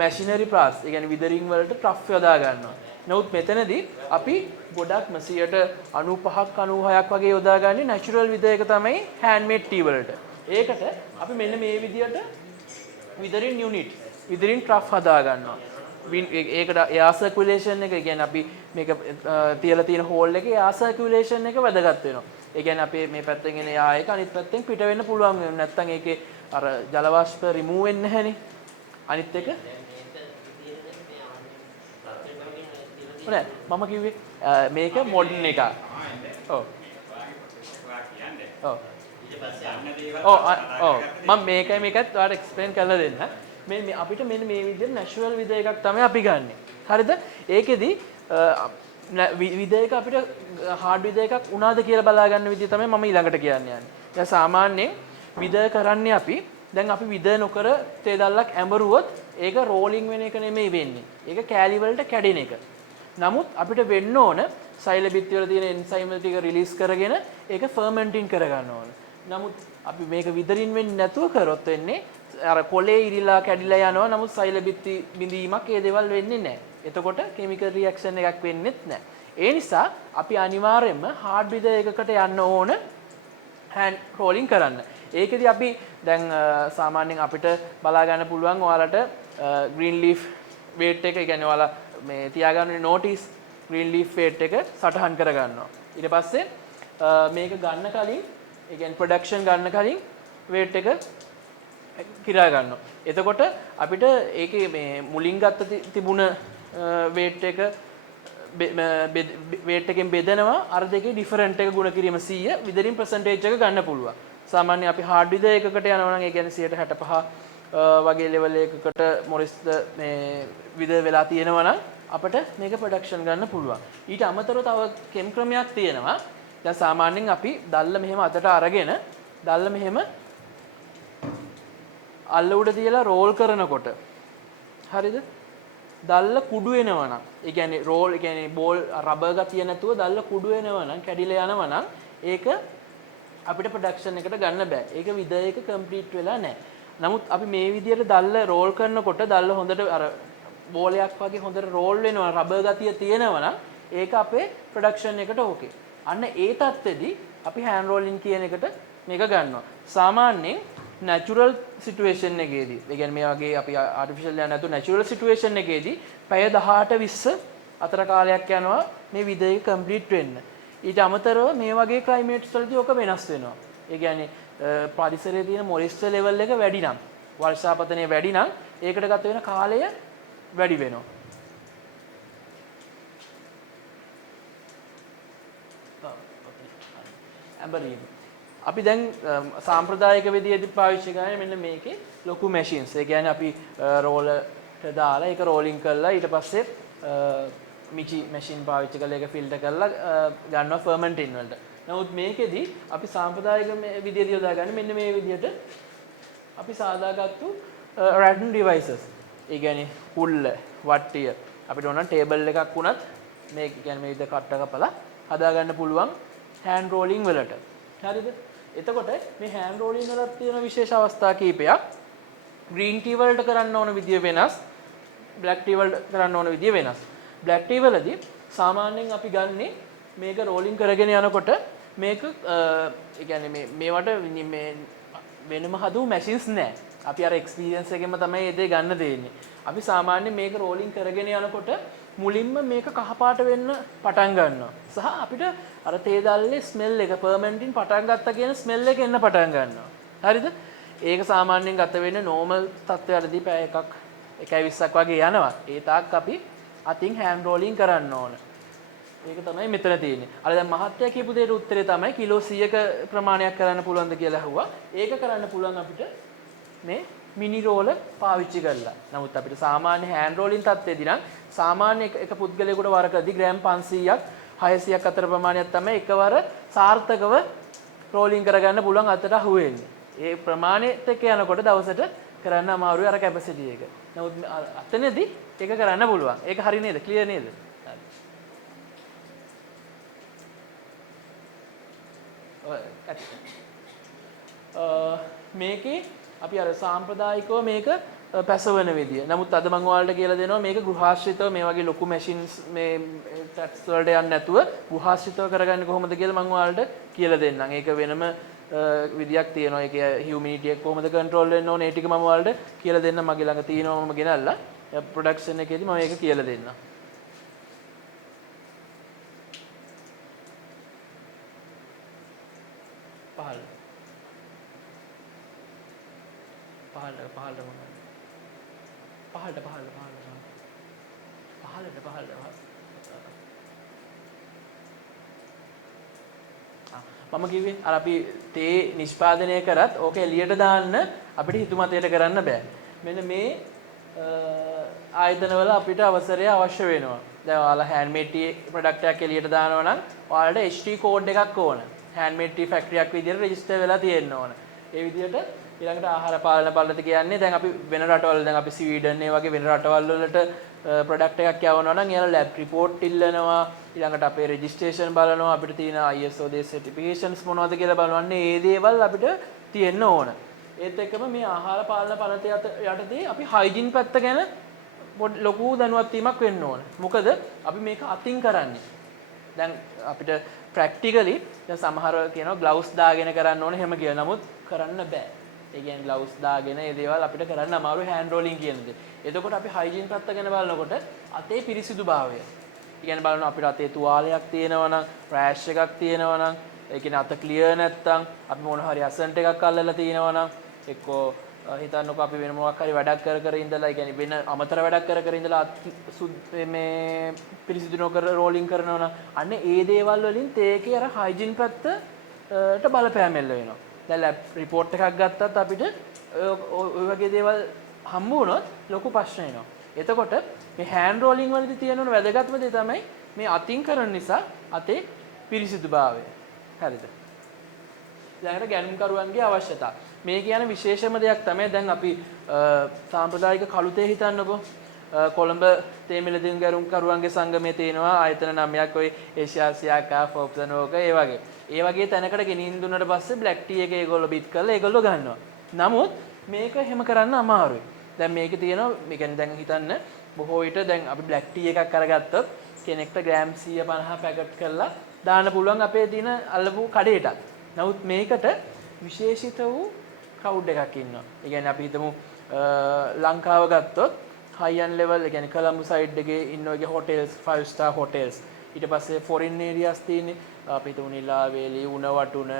මැෂිනරි ප්‍රාස්, ඒ කියන්නේ විදරින් වලට ට්‍රෆ් යොදා ගන්නවා. නමුත් මෙතනදී අපි ගොඩක්ම 95ක් 96ක් වගේ යොදාගන්නේ නැචරල් විදයක තමයි හෑන්ඩ්මේඩ් ටී වලට. ඒකට අපි මෙන්න මේ විදියට විදරින් යුනිට්, විදරින් ට්‍රෆ් හදා ගන්නවා. ඒකට එයාර් සර්කියුලේෂන් එක, කියන්නේ අපි මේක තියලා තියෙන හෝල් එකේ එයාර් සර්කියුලේෂන් එක වැදගත් වෙනවා. ඒ කියන්නේ අපේ මේ පැත්තෙන් එන එයාර් එක අනිත් පැත්තෙන් පිට වෙන්න පුළුවන් වෙනවා. නැත්තම් ඒකේ අර ජල වාෂ්ප රිමූව් වෙන්නේ නැහැනේ. අනිත් එක නෑ මම කිව්වේ මේක මොඩර්න් එකක්. ඔව්. ඔව්. ඔව් මම මේකත් ඔයාලට එක්ස්ප්ලেইন කරලා දෙන්න. මේ අපිට මෙන්න මේ විදිහට නැචරල් විද එකක් තමයි අපි ගන්නෙ. හරිද? ඒකෙදි විද එක අපිට හાર્ඩ් විද එකක් උනාද කියලා බලා ගන්න විදිය තමයි මම ඊළඟට කියන්න යන්නේ. දැන් සාමාන්‍යයෙන් විද කරන්නේ අපි දැන් අපි විද නොකර තේ දැල්ලක් ඇඹරුවොත් ඒක රෝලින් වෙන එක නෙමෙයි වෙන්නේ. ඒක කෑලි වලට කැඩෙන එක. නමුත් අපිට වෙන්න ඕන සෛල බිත්ති වල තියෙන එන්සයිම් ටික රිලීස් කරගෙන ඒක ෆර්මන්ටින් කරගන්න ඕන. නමුත් අපි මේක විදරින් වෙන්නේ නැතුව කරොත් වෙන්නේ අර කොලේ ඉරිලා කැඩිලා යනවා. නමුත් සෛල බිත්ති බිඳීමක් ඒ දේවල් වෙන්නේ නැහැ. එතකොට කිමිකල් රියැක්ෂන් එකක් වෙන්නේත් නැහැ. ඒ නිසා අපි අනිවාර්යයෙන්ම හાર્ඩ් විද එකකට යන්න ඕන හෑන්ඩ් රෝලින් කරන්න. ඒකෙදි අපි දැන් සාමාන්‍යයෙන් අපිට බලා ගන්න පුළුවන් ඔයාලට ග්‍රීන් ලීෆ් වේට් එක, කියන්නේ ඔයාලා මේ තියාගන්න නෝටිස් ග්‍රීන් ලීෆ් වේට් එක සටහන් කර ගන්නවා. ඊට පස්සේ මේක ගන්න කලින්, ඒ කියන්නේ ප්‍රොඩක්ෂන් ගන්න කලින් වේට් එක කිරා ගන්නවා. එතකොට අපිට ඒකේ මේ මුලින් ගත්ත තිබුණ වේට් එක වේට් එකෙන් බෙදනවා අර දෙකේ ඩිෆරන්ට් එක ගුණ කිරීම 100 විදරින් පර්සන්ටේජ් එක ගන්න පුළුවන්. සාමාන්‍ය අපි හાર્ඩ් විද එකකට යනවා නම් ඒ කියන්නේ 65 වගේ ලෙවල් එකකට මොරිස්ද මේ විද වෙලා තියෙනවා නම් අපිට මේක ප්‍රොඩක්ෂන් ගන්න පුළුවන්. ඊට අමතරව තව කෙම් ක්‍රමයක් තියෙනවා. දැන් සාමාන්‍යයෙන් අපි දැල්ල මෙහෙම අතට අරගෙන දැල්ල මෙහෙම අල්ල උඩ තියලා රෝල් කරනකොට හරිද? දැල්ල කුඩු වෙනවා නම්, ඒ කියන්නේ රෝල්, ඒ කියන්නේ බෝල් රබර් ගතිය නැතුව දැල්ල කුඩු වෙනවා නම්, කැඩිලා යනවා නම් ඒක අපිට ප්‍රොඩක්ෂන් එකට ගන්න බෑ. ඒක විද එක කම්ප්ලීට් වෙලා නැහැ. නමුත් අපි මේ විදිහට දැල්ල රෝල් කරනකොට දැල්ල හොඳට අර බෝලයක් වගේ හොඳට රෝල් වෙනවා, රබර් ගතිය තියෙනවා නම් ඒක අපේ ප්‍රොඩක්ෂන් එකට ඕකේ. අන්න ඒ තත්ත්වෙදී අපි හෑන්ඩ් රෝලින් කියන එකට මේක ගන්නවා. සාමාන්‍යයෙන් නැචරල් සිටුේෂන් එකේදී, ඒ කියන්නේ මේ වගේ අපි ආටිෆිෂල් යන නැතු නැචරල් සිටුේෂන් එකේදී පැය 18 20 අතර කාලයක් යනවා මේ විද එක කම්ප්ලීට් වෙන්න. ඊට අමතරව මේ වගේ ක්ලයිමේට්ස් වලදී ඔක වෙනස් වෙනවා. ඒ කියන්නේ පරිසරයේ තියෙන මොයිස්චර් ලෙවල් එක වැඩි නම්, වර්ෂාපතනය වැඩි නම් ඒකට ගත වෙන කාලය වැඩි වෙනවා. ඇම්බරීන් අපි දැන් සාම්ප්‍රදායික විදිහට පාවිච්චි කරන්නේ මෙන්න මේකේ ලොකු මැෂින්ස්. ඒ කියන්නේ අපි රෝලරට දාලා ඒක රෝලින් කරලා ඊට පස්සේ මිචි මැෂින් පාවිච්චි කරලා ඒක ෆිල්ටර් කරලා ගන්නවා ෆර්මන්ටින් වලට. නමුත් මේකෙදි අපි සාම්ප්‍රදායික විදිහට යොදාගන්නේ මෙන්න මේ විදිහට අපි සාදාගත්තු රැඩන් ඩිවයිසස්. ඒ කියන්නේ කුල්ල, වට්ටිය අපිට ඕන ටේබල් එකක් වුණත් මේ කියන්නේ මේ විදිහට කට්ට කපලා හදාගන්න පුළුවන් හෑන්ඩ් රෝලින් වලට. හරිද? එතකොට මේ හෑන්ඩ් රෝලින් වල තියෙන විශේෂ අවස්ථා කීපයක්. ග්‍රීන් ටී වලට කරන්න ඕන විදිය වෙනස්, බ්ලැක් ටී වලට කරන්න ඕන විදිය වෙනස්. බ්ලැක් ටී වලදී සාමාන්‍යයෙන් අපි ගන්නේ මේක රෝලින් කරගෙන යනකොට මේක ඒ කියන්නේ මේවට මේ වෙනම හදු මැෂින්ස් නැහැ. අපි අර එක්ස්පීරියන්ස් එකෙන්ම තමයි ඒ දේ ගන්න දෙන්නේ. අපි සාමාන්‍යයෙන් මේක රෝලින් කරගෙන යනකොට මුලින්ම මේක කහපාට වෙන්න පටන් ගන්නවා. සහ අපිට අර තේ දැල්ලේ ස්මෙල් එක පර්මනන්ටින් පටන් ගත්තා කියන ස්මෙල් එක එන්න පටන් ගන්නවා. හරිද? ඒක සාමාන්‍යයෙන් ගත වෙන්නේ normal තත්ත්වයකදී පැය 1:20ක් වගේ යනවා. ඒ තාක් අපි අතින් hand rolling කරන්න ඕන. ඒක තමයි මෙතන තියෙන්නේ. අර දැන් මහත්තයා කියපු දෙයට උත්තරේ තමයි කිලෝ 100ක ප්‍රමාණයක් කරන්න පුළුවන්ද කියලා අහුවා. ඒක කරන්න පුළුවන් අපිට මේ මිනි රෝලර් පාවිච්චි කරලා. නමුත් අපිට සාමාන්‍ය hand rolling තත්ත්වයේදී නම් සාමාන්‍ය එක පුද්ගලයෙකුට වරකදී ග්‍රෑම් 500ක් 600ක් අතර ප්‍රමාණයක් තමයි එකවර සාර්ථකව රෝලින් කරගන්න පුළුවන් අතට අහු වෙන්නේ. ඒ ප්‍රමාණයට යනකොට දවසට කරන්න අමාරුයි අර කැපැසිටි එක. නමුත් අතනදී ඒක කරන්න පුළුවන්. ඒක හරි නේද? ක්ලියර් නේද? මේකේ අපි අර සාම්ප්‍රදායිකව මේක පැසවන විදිය. නමුත් අද මම ඔයාලට කියලා දෙනවා මේක ගෘහාශ්‍රිතව මේ වගේ ලොකු මැෂින්ස් මේ ටැක්ස් වලට යන්නේ නැතුව ගෘහාශ්‍රිතව කරගන්නේ කොහොමද කියලා මම ඔයාලට කියලා දෙන්නම්. ඒක වෙනම විදියක් තියෙනවා. ඒකේ හියුමිනිටි එක කොහොමද කන්ට්‍රෝල් වෙන්න ඕනේ ඒ ටික මම ඔයාලට කියලා දෙන්නම්. මගේ ළඟ තියෙනවා මම ගෙනල්ලා ප්‍රොඩක්ෂන් එකේදී මම ඒක කියලා දෙන්නම්. මම කිව්වේ අර අපි තේ නිෂ්පාදනය කරත් ඕක එළියට දාන්න අපිට හිතුමතයට කරන්න බෑ. මෙන්න මේ ආයතනවල අපිට අවසරය අවශ්‍ය වෙනවා. දැන් ඔයාලා handmade tea product එකක් එළියට දානවා නම් ඔයාලට HT code එකක් ඕන. handmade tea factory එකක් විදිහට register වෙලා තියෙන්න ඕන. ඒ විදිහට ඊළඟට ආහාර පාලන පද්ධති කියන්නේ දැන් අපි වෙන රටවල් දැන් අපි ස්වීඩන් ඒ වගේ වෙන රටවල් වලට ප්‍රොඩක්ට් එකක් යවනවා නම් එයාලා ලැබ් රිපෝට් ඉල්ලනවා. ඊළඟට අපේ රෙජිස්ට්‍රේෂන් බලනවා. අපිට තියෙන ISO දේ සර්ටිෆිකේෂන්ස් මොනවද කියලා බලවන්නේ. මේ දේවල් අපිට තියෙන්න ඕන. ඒත් එක්කම මේ ආහාර පාලන පනත යටතේ අපි හයිජීන් පැත්ත ගැන ලොකු දැනුවත් වීමක් වෙන්න ඕන. මොකද අපි මේක අතින් කරන්නේ. දැන් අපිට ප්‍රැක්ටිකලි දැන් සමහර කියනවා ග්ලව්ස් දාගෙන කරන්න ඕන එහෙම කියලා. නමුත් කරන්න බෑ. ඒ කියන්නේ ග්ලව්ස් දාගෙන මේ දේවල් අපිට කරන්න අමාරු hand rolling කියන දේ. එතකොට අපි හයිජීන් පැත්ත ගැන බලනකොට අතේ පිරිසිදුභාවය. ඒ කියන්නේ බලන්න අපිට අතේ තුවාලයක් තියෙනවා නම්, රෑෂ් එකක් තියෙනවා නම්, ඒ කියන්නේ අත ක්ලියර් නැත්තම්, අපි මොන හරි ඇසන්ට් එකක් අල්ලලා තියෙනවා නම්, එක්කෝ හිතන්නකෝ අපි වෙන මොකක් හරි වැඩක් කර ඉඳලා, ඒ කියන්නේ වෙන අමතර වැඩක් කර ඉඳලා මේ පිරිසිදු නොකර රෝලින් කරනවා නම් අන්න ඒ දේවල් වලින් තේකේ අර හයිජීන් පැත්තට බලපෑම් එල්ල වෙනවා. දැන් ලැබ් රිපෝට් එකක් ගත්තත් අපිට ඔය වගේ දේවල් හම්බ වුණොත් ලොකු ප්‍රශ්න එනවා. එතකොට මේ hand rolling වලදී තියෙන වැදගත්ම දේ තමයි මේ අතින් කරන නිසා අතේ පිරිසිදුභාවය. හරිද? ඊළඟට ගැනුම්කරුවන්ගේ අවශ්‍යතාව. මේ කියන විශේෂම දෙයක් තමයි දැන් අපි සාම්ප්‍රදායික කළු තේ හිතන්නකෝ. කොළඹ තේ මිලදීම් ගැනුම්කරුවන්ගේ සංගමයේ තියෙනවා ආයතන 9ක් ඔය ඒෂියාසියාකා ෆොප්සනෝක ඒ වගේ. ඒ වගේ තැනකට ගෙනින් දුන්නාට පස්සේ බ්ලැක් ටී එක ඒගොල්ලෝ බිට් කරලා ඒගොල්ලෝ ගන්නවා. නමුත් මේක එහෙම කරන්න අමාරුයි. දැන් මේකේ තියෙනවා මේ කියන්නේ දැන් හිතන්න බොහෝ විට දැන් අපි බ්ලැක් ටී එකක් අරගත්තොත් කෙනෙක්ට ග්‍රෑම් 150 පැකට් කරලා දාන්න පුළුවන් අපේ තියෙන අල්ලපු කඩේට. නමුත් මේකට විශේෂිත වූ ක්‍රවුඩ් එකක් ඉන්නවා. ඒ කියන්නේ අපි හිතමු ලංකාව ගත්තොත් හයි-end level, ඒ කියන්නේ කොළඹ සයිඩ් එකේ ඉන්න ඔයගේ hotels 5 star hotels. ඊට පස්සේ foreign areas තියෙන්නේ. අපි හිතමු නිලාවේලි, උණවටුන,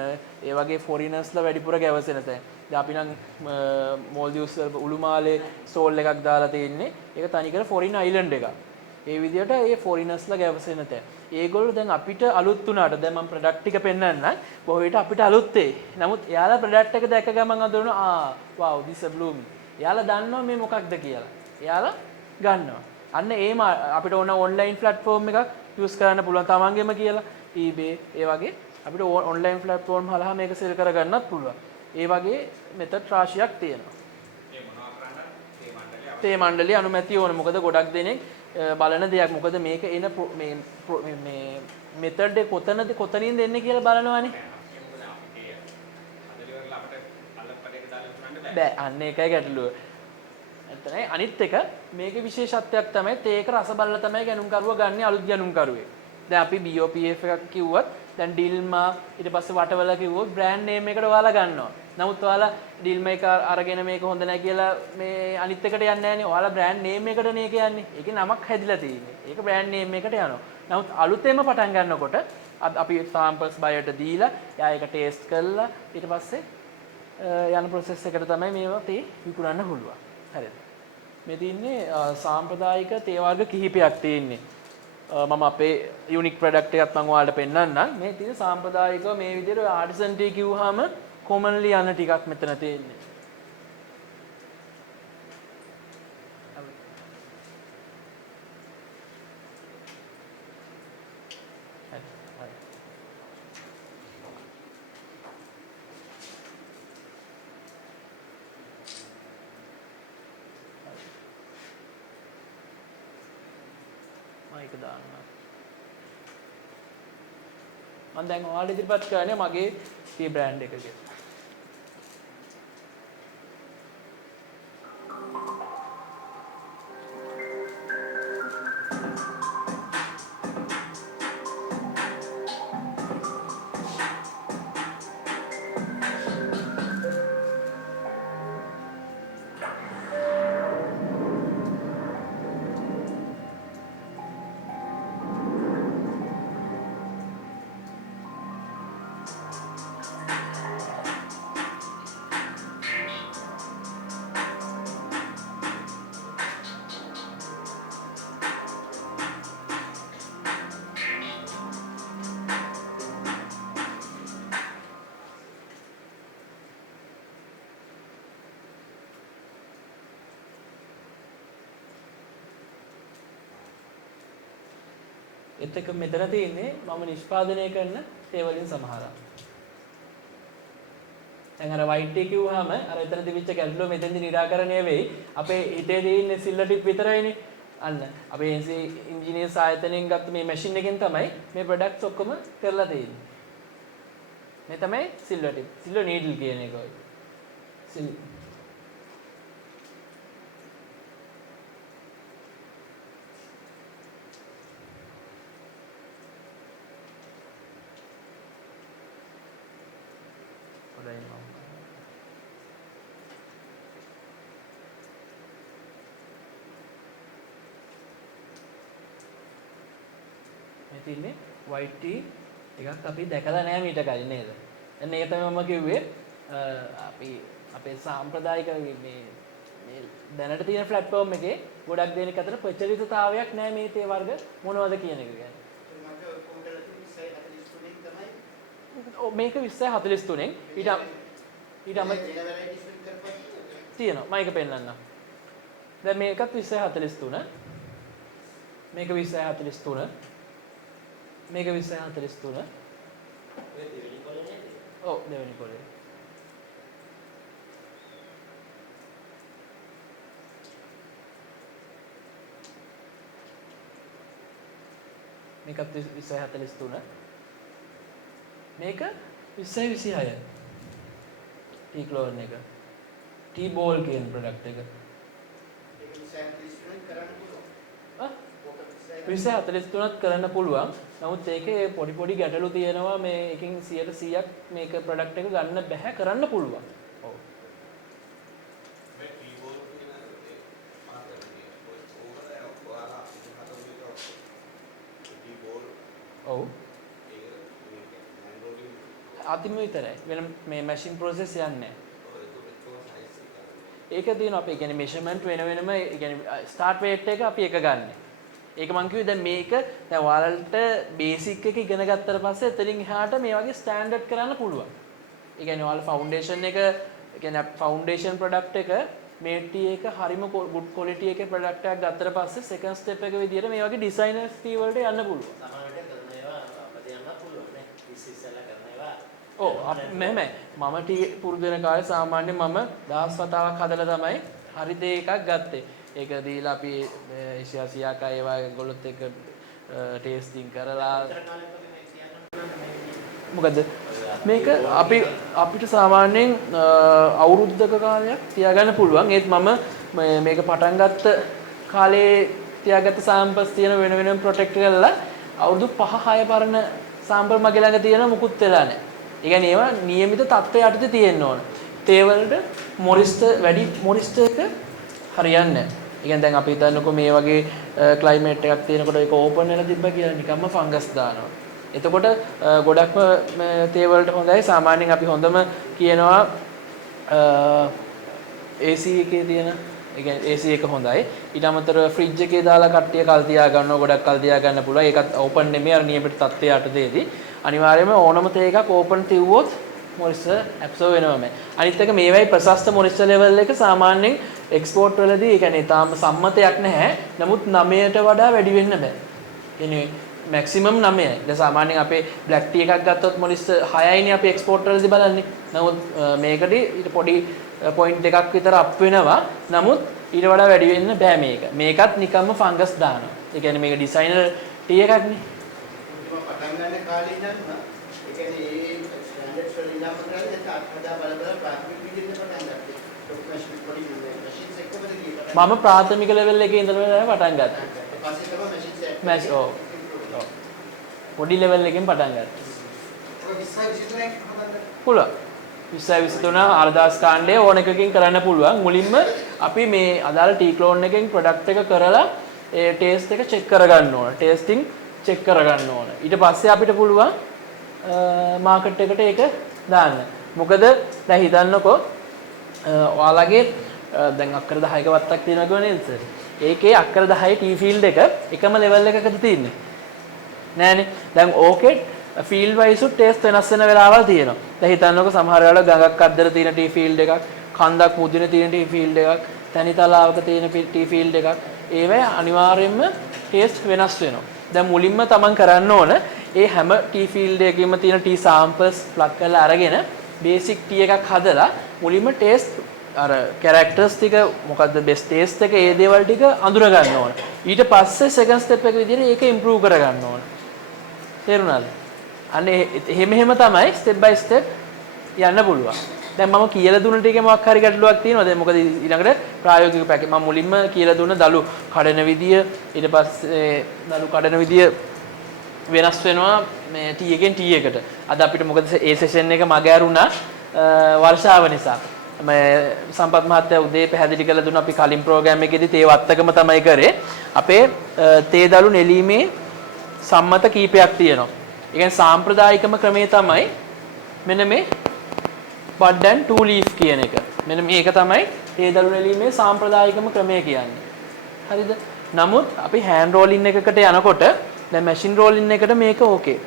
ඒ වගේ foreigners-ලා වැඩිපුර ගැවසෙන තැන්. දැන් අපි නම් මෝල්දිව්ස් උළුමාලේ ස්ටෝල් එකක් දාලා තියෙන්නේ. ඒක තනිකර foreign island එකක්. ඒ විදිහට ඒ foreigners-ලා ගැවසෙන තැන්. ඒගොල්ලෝ දැන් අපිට අලුත් වුණාට දැන් මම ප්‍රොඩක්ට් ටික පෙන්නන්නම්. බොහෝ විට අපිට අලුත් ඒ. නමුත් එයාලා ප්‍රොඩක්ට් එක දැක ගමන් අඳුරනවා wow this a bloom. එයාලා දන්නවා මේ මොකක්ද කියලා. එයාලා ගන්නවා. අන්න ඒම අපිට ඕන ඔන්ලයින් ප්ලැට්ෆෝම් එකක් යූස් කරන්න පුළුවන් තමන්ගෙම කියලා. eBay ඒ වගේ අපිට ඔන්ලයින් ප්ලැට්ෆෝම් හරහා මේක සෙල් කරගන්නත් පුළුවන්. ඒ වගේ මෙතඩ් රාශියක් තියෙනවා. තේ මණ්ඩලයේ අනුමැතිය ඕන. මොකද ගොඩක් දෙනෙක් බලන දෙයක්. මොකද මේක එන මේ මෙතඩ් එක කොතනින්ද එන්නේ කියලා බලනවානේ. බෑ අන්න ඒකයි ගැටලුව. එතනයි අනිත් එක මේකේ විශේෂත්වයක් තමයි තේක රස බලලා තමයි ගැනුම්කරුවා ගන්න අලුත් ගැනුම්කරුවේ. දැන් අපි BOPF එකක් කිව්වත් දැන් ඩිල්මා ඊට පස්සේ වටවල කිව්වොත් බ්‍රෑන්ඩ් නේම් එකට ඔයාලා ගන්නවා. නමුත් ඔයාලා ඩිල්මා එක අරගෙන මේක හොඳ නැහැ කියලා මේ අනිත් එකට යන්නේ නැහනේ. ඔයාලා බ්‍රෑන්ඩ් නේම් එකට මේක යන්නේ. ඒකේ නමක් හැදිලා තියෙන්නේ. ඒක බ්‍රෑන්ඩ් නේම් එකට යනවා. නමුත් අලුතෙන්ම පටන් ගන්නකොට අපි සෑම්පල්ස් බයර්ට දීලා එයා ඒක ටේස්ට් කරලා ඊට පස්සේ යන process එකට තමයි මේවා තේ විකුණන්න පුළුවන්. හරිද? මේ තින්නේ සාම්ප්‍රදායික තේ වර්ග කිහිපයක් තියෙන්නේ. මම අපේ යුනික් ප්‍රොඩක්ට් එකක් මම ඔයාලට පෙන්නන්නම්. මේ තියෙන සාම්ප්‍රදායිකව මේ විදිහට ආටිසන් ටී කිව්වහම කොමන්ලි යන ටිකක් මෙතන තියෙන්නේ. මයික දාන්න. මම දැන් ඔයාලට ඉදිරිපත් කරන්නේ මගේ ටී බ්‍රෑන්ඩ් එක කියලා. එතක මෙතන තියෙන්නේ මම නිෂ්පාදනය කරන තේ වලින් සමහරක්. දැන් අර white tea කිව්වහම අර එතන තිබිච්ච ගැටලුව මෙතෙන්දි निराකරණය වෙයි. අපේ හිතේ තියෙන්නේ සිල්වර් ටිප් විතරයිනේ. අන්න අපේ ඉන්ජිනියර්ස් ආයතනයෙන් ගත්ත මේ මැෂින් එකෙන් තමයි මේ ප්‍රොඩක්ට්ස් ඔක්කොම කරලා තියෙන්නේ. මේ තමයි සිල්වර් ටිප්. සිල්වර් නීඩල් කියන එක. තින්නේ white tea එකක් අපි දැකලා නැහැ මීට කලින් නේද? එන්න ඒක තමයි මම කිව්වේ අපි අපේ සාම්ප්‍රදායික මේ දැනට තියෙන platform එකේ ගොඩක් දෙනෙක් අතර ප්‍රචලිතතාවයක් නැහැ මේ තේ වර්ග මොනවද කියන එක ගැන. මේක 2043න් ඊට තියෙනවා මම ඒක පෙන්නන්නම්. දැන් මේකත් 2043 මේක 2043 මේක 2043 ඔව් දෙවෙනි කොලේ මේකත් 2043 මේක 2026 ටී ක්ලෝන් එක ටී බෝල් කියන ප්‍රොඩක්ට් එක ඒක 2043 කරන්න පුළුවන් 2043ත් කරන්න පුළුවන්. නමුත් ඒකේ පොඩි පොඩි ගැටලු තියෙනවා මේ එකකින් 100%ක් මේක ප්‍රොඩක්ට් එක ගන්න බෑ කරන්න පුළුවන්. ඔව්. මේ කීබෝඩ් කියන ඒ පාඩමේ කීබෝඩ් ඔව්. අතිම විතරයි. වෙන මේ මැෂින් ප්‍රොසෙස් යන්නේ නැහැ. ඒක තියෙනවා අපි කියන්නේ මෙෂර්මන්ට් වෙන වෙනම කියන්නේ ස්ටාර්ට් වේට් එක අපි එක ගන්න. ඒක මං කිව්වේ දැන් මේක දැන් ඔයාලට බේසික් එක ඉගෙන ගත්තට පස්සේ එතනින් එහාට මේ වගේ ස්ටෑන්ඩඩ් කරන්න පුළුවන්. ඒ කියන්නේ ඔයාලා ෆවුන්ඩේෂන් එක කියන්නේ ෆවුන්ඩේෂන් ප්‍රොඩක්ට් එක මේ ටී එක හරිම ගුඩ් ක්වොලිටි එකේ ප්‍රොඩක්ට් එකක් ගත්තට පස්සේ සෙකන්ඩ් ස්ටෙප් එක විදියට මේ වගේ ඩිසයිනර් ටී වලට යන්න පුළුවන්. සමහරවිට කරන ඒවා අපිට යන්න පුළුවන් නේ. ඉස්සෙල්ලා කරන ඒවා. ඔව් මෙහෙමයි. මම ටී පුරුදු වෙන කාලේ සාමාන්‍යයෙන් මම 10 වතාවක් හදලා තමයි හරි දේ එකක් ගත්තේ. ඒක දීලා අපි ඒෂියාසියාක ඒවා ගොල්ලොත් එක්ක ටේස්ටිං කරලා මොකද මේක අපිට සාමාන්‍යයෙන් අවුරුද්දක කාලයක් තියාගන්න පුළුවන්. ඒත් මම මේක පටන් ගත්ත කාලේ තියාගත්ත සාම්පල්ස් තියෙන වෙන වෙනම ප්‍රොටෙක්ට් කරලා අවුරුදු 5-6 පරණ සාම්පල් මගේ ළඟ තියෙන මුකුත් වෙලා නැහැ. ඒ කියන්නේ ඒවා નિયમિત තත්ත්වයට යටතේ තියෙන්න ඕන. තේ වලට වැඩි මොරිස්ටර් එක හරියන්නේ නැහැ. ඒ කියන්නේ දැන් අපි හිතන්නකෝ මේ වගේ ක්ලයිමේට් එකක් තියෙනකොට ඒක ඕපන් වෙලා තිබ්බ කියලා නිකම්ම ෆංගස් දානවා. එතකොට ගොඩක්ම තේ වලට හොඳයි. සාමාන්‍යයෙන් අපි හොඳම කියනවා AC එකේ තියෙන ඒ කියන්නේ AC එක හොඳයි. ඊට අමතරව ෆ්‍රිජ් එකේ දාලා කට්ටිය කල් තියා ගන්නවා ගොඩක් කල් තියා ගන්න පුළුවන්. ඒකත් ඕපන් නෙමෙයි අර නියමිත තත්ත්වයේ යටතේදී. අනිවාර්යයෙන්ම ඕනම තේ එකක් ඕපන් තියුවොත් මොයිස්චර් ඇබ්සෝර් වෙනවම. අනිත් එක මේවයි ප්‍රශස්ත මොයිස්චර් ලෙවල් එක සාමාන්‍යයෙන් එක්ස්පෝර්ට් වලදී ඒ කියන්නේ තාම සම්මතයක් නැහැ. නමුත් 9ට වඩා වැඩි වෙන්න බෑ. කියන්නේ මැක්සිමම් 9යි. දැන් සාමාන්‍යයෙන් අපේ බ්ලැක් ටී එකක් ගත්තොත් මොයිස්චර් 6යිනේ අපි එක්ස්පෝර්ට් වලදී බලන්නේ. නමුත් මේකදී ඊට පොඩි පොයින්ට් එකක් විතර අප් වෙනවා. නමුත් ඊට වඩා වැඩි වෙන්න බෑ මේක. මේකත් නිකම්ම ෆංගස් දානවා. ඒ කියන්නේ මේක ඩිසයිනර් ටී එකක් නේ. පටන් ගන්න කාලේ ඉඳන්ම ඒ කියන්නේ ඒ ස්ටෑන්ඩඩ්ස් වල ඉඳන්ම කරන්නේ තාත්තා බල ප්‍රාථමික විදිහට පටන් ගත්තා. ඩොක්මැෂන් පොඩි මැෂින්ස් එක්කම ගියේ. මම ප්‍රාථමික ලෙවල් එකේ ඉඳලා පටන් ගත්තා. ඊපස්සේ තමයි මැෂින්ස් මැෂ් ඔව්. පොඩි ලෙවල් එකෙන් පටන් ගත්තා. ඔය 20 23 පුළුවන්. 20 23 අරදාස් කාණ්ඩය ඕන එකකින් කරන්න පුළුවන්. මුලින්ම අපි මේ අදාළ ටී ක්ලෝන් එකෙන් ප්‍රොඩක්ට් එක කරලා ඒ ටේස්ට් එක චෙක් කරගන්න ඕන. ටේස්ටිං චෙක් කරගන්න ඕන. ඊට පස්සේ අපිට පුළුවන් මාකට් එකට ඒක දාන්න. මොකද දැන් හිතන්නකෝ ඔයාලගේ දැන් අක්කර 10ක වත්තක් තියෙනවා කියව නේද සර්? ඒකේ අක්කර 10 ටී ෆීල්ඩ් එක එකම ලෙවල් එකකද තියෙන්නේ? නෑනේ. දැන් ඕකේ ෆීල්ඩ් වයිස් ටේස්ට් වෙනස් වෙන වෙලාවල් තියෙනවා. දැන් හිතන්නකෝ සමහර වෙලාවල ගඟක් අද්දර තියෙන ටී ෆීල්ඩ් එකක්, කන්දක් මුදුනේ තියෙන ටී ෆීල්ඩ් එකක්, තනිතලාවක තියෙන ටී ෆීල්ඩ් එකක්. ඒවැ අනිවාර්යයෙන්ම ටේස්ට් වෙනස් වෙනවා. දැන් මුලින්ම තමන් කරන්න ඕන ඒ හැම ටී ෆීල්ඩ් එකකෙම තියෙන ටී සෑම්පල්ස් ප්ලග් කරලා අරගෙන බේසික් ටී එකක් හදලා මුලින්ම ටේස්ට් අර කැරක්ටර්ස් ටික මොකද්ද බෙස්ට් ටේස්ට් එක ඒ දේවල් ටික අඳුර ගන්න ඕන. ඊට පස්සේ සෙකන්ඩ් ස්ටෙප් එක විදිහට ඒක ඉම්ප්‍රූව් කර ගන්න ඕන. තේරුණාද? අනේ එහෙම තමයි ස්ටෙප් බයි ස්ටෙප් යන්න පුළුවන්. දැන් මම කියලා දුන්න ටිකේ මොකක් හරි ගැටලුවක් තියෙනවද? මොකද ඊළඟට ප්‍රායෝගික පැකේ මම මුලින්ම කියලා දුන්න දලු කඩන විදිය ඊට පස්සේ දලු කඩන විදිය වෙනස් වෙනවා මේ ටී එකෙන් ටී එකට. අද අපිට මොකද ඒ සෙෂන් එක මග ඇරුණා වර්ෂාව නිසා. මේ සම්පත් මහත්තයා උදේ පැහැදිලි කරලා දුන්න අපි කලින් ප්‍රෝග්‍රෑම් එකේදී තේ වත්තකම තමයි කරේ. අපේ තේ දලු නෙලීමේ සම්මත කීපයක් තියෙනවා. ඒ කියන්නේ සාම්ප්‍රදායිකම ක්‍රමේ තමයි මෙන්න මේ bud and two leaf කියන එක. මෙන්න මේක තමයි තේ දළු නෙලීමේ සාම්ප්‍රදායිකම ක්‍රමය කියන්නේ. හරිද? නමුත් අපි hand rolling එකකට යනකොට දැන් machine rolling එකට මේක ඕකේ.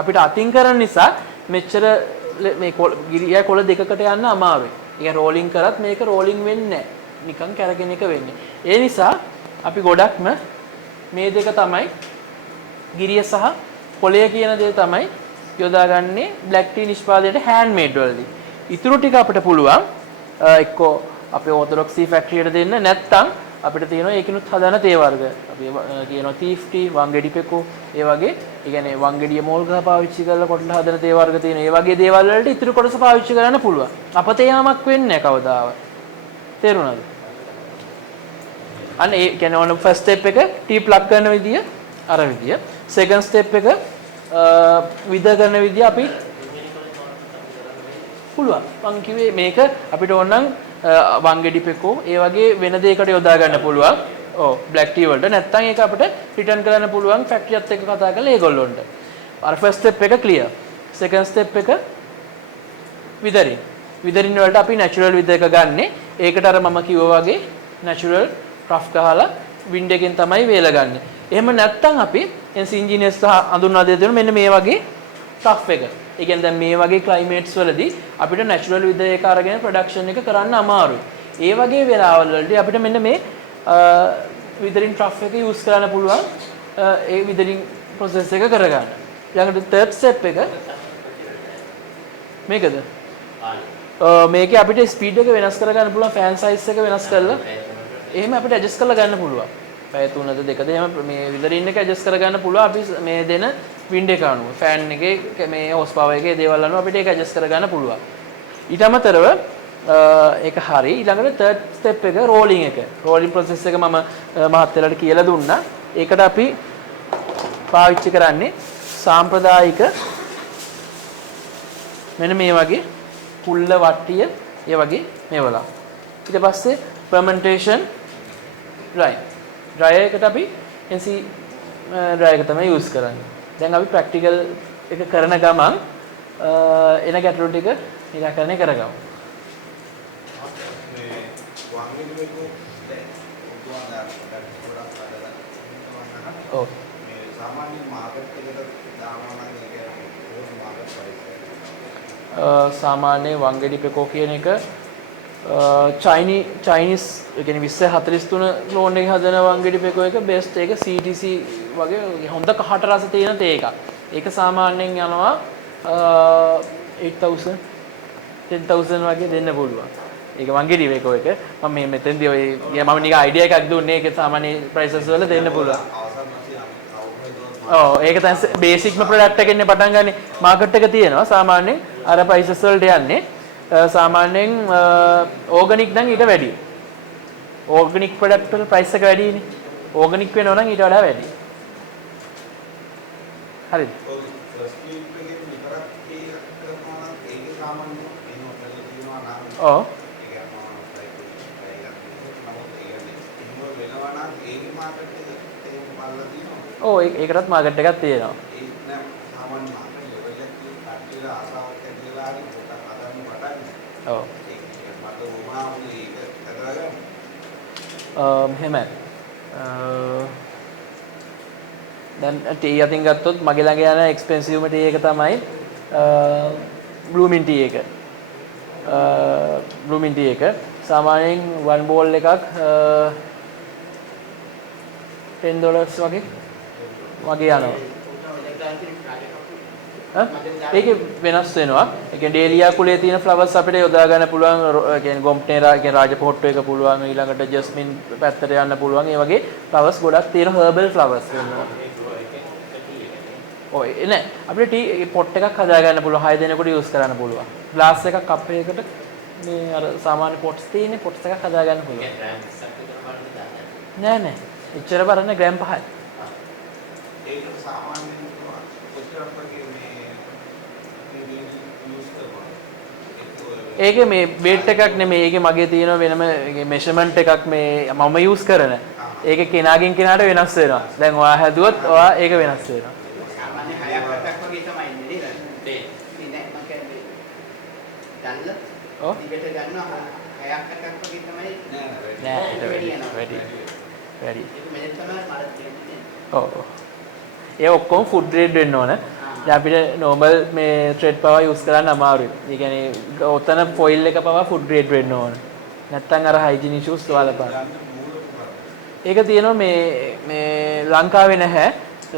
අපිට අතින් කරන නිසා මෙච්චර මේ ගිරිය කොළ දෙකකට යන්න අමාරුයි. ඒක rolling කරත් මේක rolling වෙන්නේ නැහැ. නිකන් කැරකෙන එක වෙන්නේ. ඒ නිසා අපි ගොඩක්ම මේ දෙක තමයි ගිරිය සහ කොළය කියන දේ තමයි යොදාගන්නේ black tea නිෂ්පාදනයේ hand made වලදී. ඉතුරු ටික අපිට පුළුවන් එක්කෝ අපේ ඕතොඩොක්සි ෆැක්ටරියට දෙන්න නැත්නම් අපිට තියෙනවා ඒකිනුත් හදන තේ වර්ග. අපි කියනවා තීෆ් ටී, වංගෙඩි පෙකෝ, ඒ වගේ ඒ කියන්නේ වංගෙඩිය මෝල් ගහ පාවිච්චි කරලා කොටලා හදන තේ වර්ග තියෙන. ඒ වගේ දේවල් වලට ඉතුරු කොටස පාවිච්චි කරන්න පුළුවන්. අපතේ යාමක් වෙන්නේ නැහැ කවදාවත්. තේරුණාද? අන්න ඒ කියන්නේ ඔන්න ෆස්ට් ස්ටෙප් එක ටී ප්ලග් කරන විදිය අර විදිය. සෙකන්ඩ් ස්ටෙප් එක විද කරන විදිය අපි පුළුවන්. මං කිව්වේ මේක අපිට ඕනනම් වංගෙඩි පෙකෝ ඒ වගේ වෙන දෙයකට යොදා ගන්න පුළුවන්. ඔව් බ්ලැක් ටී වලට නැත්නම් ඒක අපිට රිටර්න් කරන්න පුළුවන් ෆැක්ටරියත් එක්ක කතා කරලා ඒගොල්ලොන්ට. අර ෆස්ට් ස්ටෙප් එක ක්ලියර්. සෙකන්ඩ් ස්ටෙප් එක විදරින්. විදරින් වලට අපි නැචරල් විද එක ගන්නෙ. ඒකට අර මම කිව්වා වගේ නැචරල් රෆ් ගහලා වින්ඩ් එකෙන් තමයි වේල ගන්නෙ. එහෙම නැත්නම් අපි එන්සි ඉන්ජිනියර්ස් හඳුන්වා දෙන්න මෙන්න මේ වගේ ටෆ් එක. ඒ කියන්නේ දැන් මේ වගේ ක්ලයිමේට්ස් වලදී අපිට නැචරල් විද එක අරගෙන ප්‍රොඩක්ෂන් එක කරන්න අමාරුයි. ඒ වගේ වෙලාවල් වලදී අපිට මෙන්න මේ විදරින් ටෆ් එක යූස් කරන්න පුළුවන් ඒ විදරින් ප්‍රොසෙස් එක කරගන්න. ඊළඟට තර්ඩ් ස්ටෙප් එක මේකද? මේකේ අපිට ස්පීඩ් එක වෙනස් කරගන්න පුළුවන් ෆෑන් සයිස් එක වෙනස් කරලා එහෙම අපිට ඇඩ්ජස්ට් කරලා ගන්න පුළුවන්. පැය 3ද 2ද එහෙම මේ විදරින් එක ඇඩ්ජස්ට් කරගන්න පුළුවන් අපි මේ දෙන වින්ඩ් එක අනුව. ෆෑන් එකේ මේ හොස් පවර් එකේ දේවල් අනුව අපිට ඒක ඇඩ්ජස්ට් කරගන්න පුළුවන්. ඊට අමතරව ඒක හරි. ඊළඟට තර්ඩ් ස්ටෙප් එක රෝලින් එක. රෝලින් ප්‍රොසෙස් එක මම මහත්තයලට කියලා දුන්නා. ඒකට අපි පාවිච්චි කරන්නේ සාම්ප්‍රදායික මෙන්න මේ වගේ කුල්ල වට්ටිය ඒ වගේ මේවලා. ඊට පස්සේ fermentation dry. dry එකට අපි NC dry එක තමයි use කරන්නේ. දැන් අපි ප්‍රැක්ටිකල් එක කරන ගමන් එන ගැටලු ටික නිරාකරණය කරගමු. ඔව් සාමාන්‍ය වංගෙඩි පෙකෝ කියන එක චයිනීස් ඒ කියන්නේ 2043 ක්ලෝන් එකේ හදන වංගෙඩි පෙකෝ එක බෙස්ට් එක CTC වගේ හොඳ කහට රස තියෙන තේ එකක්. ඒක සාමාන්‍යයෙන් යනවා 8000 10000 වගේ දෙන්න පුළුවන්. ඒක වංගෙඩි පෙකෝ එක. මම මේ මෙතෙන්දී ඔය මම නිකන් අයිඩියා එකක් දුන්නේ ඒක සාමාන්‍ය ප්‍රයිසස් වල දෙන්න පුළුවන්. ඔව් ඒක තමයි බේසික්ම ප්‍රොඩක්ට් එකකින් පටන් ගන්නේ. මාකට් එක තියෙනවා සාමාන්‍යයෙන් අර ප්‍රයිසස් වලට යන්නේ. සාමාන්‍යයෙන් ඕගනික් නම් ඊට වැඩි. ඕගනික් ප්‍රොඩක්ට් වල ප්‍රයිස් එක වැඩිනේ. ඕගනික් වෙනවා නම් ඊට වඩා වැඩි. හරිද? ඔව්. ඔව් ඒකටත් මාකට් එකක් තියෙනවා. ඔව්. මෙහෙමයි. දැන් ටී අතින් ගත්තොත් මගේ ළඟ යන එක්ස්පෙන්සිව්ම ටී එක තමයි බ්ලූමින් ටී එක. බ්ලූමින් ටී එක සාමාන්‍යයෙන් වන් බෝල් එකක් $10 වගේ යනවා. ඒකේ වෙනස් වෙනවා. ඒ කියන්නේ ඩේලියා කුලේ තියෙන ෆ්ලවර්ස් අපිට යොදා ගන්න පුළුවන්. ඒ කියන්නේ ගොම්ප්ටේරා කියන්නේ රාජපොට්ටු එක පුළුවන්. ඊළඟට ජස්මින් පැත්තට යන්න පුළුවන්. ඒ වගේ ෆ්ලවර්ස් ගොඩක් තියෙන හර්බල් ෆ්ලවර්ස් වෙනවා. ඔය නෑ අපිට ටී පොට් එකක් හදා ගන්න පුළුවන්. 6 දෙනෙකුට යූස් කරන්න පුළුවන්. ග්ලාස් එකක් කප් එකකට මේ අර සාමාන්‍ය පොට්ස් තියෙන පොට්ස් එකක් හදා ගන්න පුළුවන්. නෑ නෑ. එච්චර බලන්න ග්‍රෑම් 5යි. ඒක සාමාන්‍යයෙන් කොච්චරක් වගේ ඒකේ මේ weight එකක් නෙමෙයි. ඒකේ මගේ තියෙන වෙනම measurement එකක් මේ මම use කරන. ඒකේ කෙනාගෙන් කෙනාට වෙනස් වෙනවා. දැන් ඔයා හැදුවොත් ඔයා ඒක වෙනස් වෙනවා. සාමාන්‍ය 6ක් වගේ තමයි ඉන්නේ නේද? තේ. ඉතින් මම කියන්නේ දැන්ල ඔව්. දිගට ගන්නවා 6ක් වගේ තමයි නෑ වැඩි. ඒක මෙතන තමයි මාර තියෙන්නේ. ඔව්. ඒ ඔක්කොම ෆුඩ් ග්‍රේඩ් වෙන්න ඕන. දැන් අපිට normal මේ thread පවා use කරන්න අමාරුයි. ඒ කියන්නේ ඔතන foil එක පවා ෆුඩ් ග්‍රේඩ් වෙන්න ඕන. නැත්තම් අර hygiene issues වලපන්. ඒක තියෙනවා මේ ලංකාවේ නැහැ.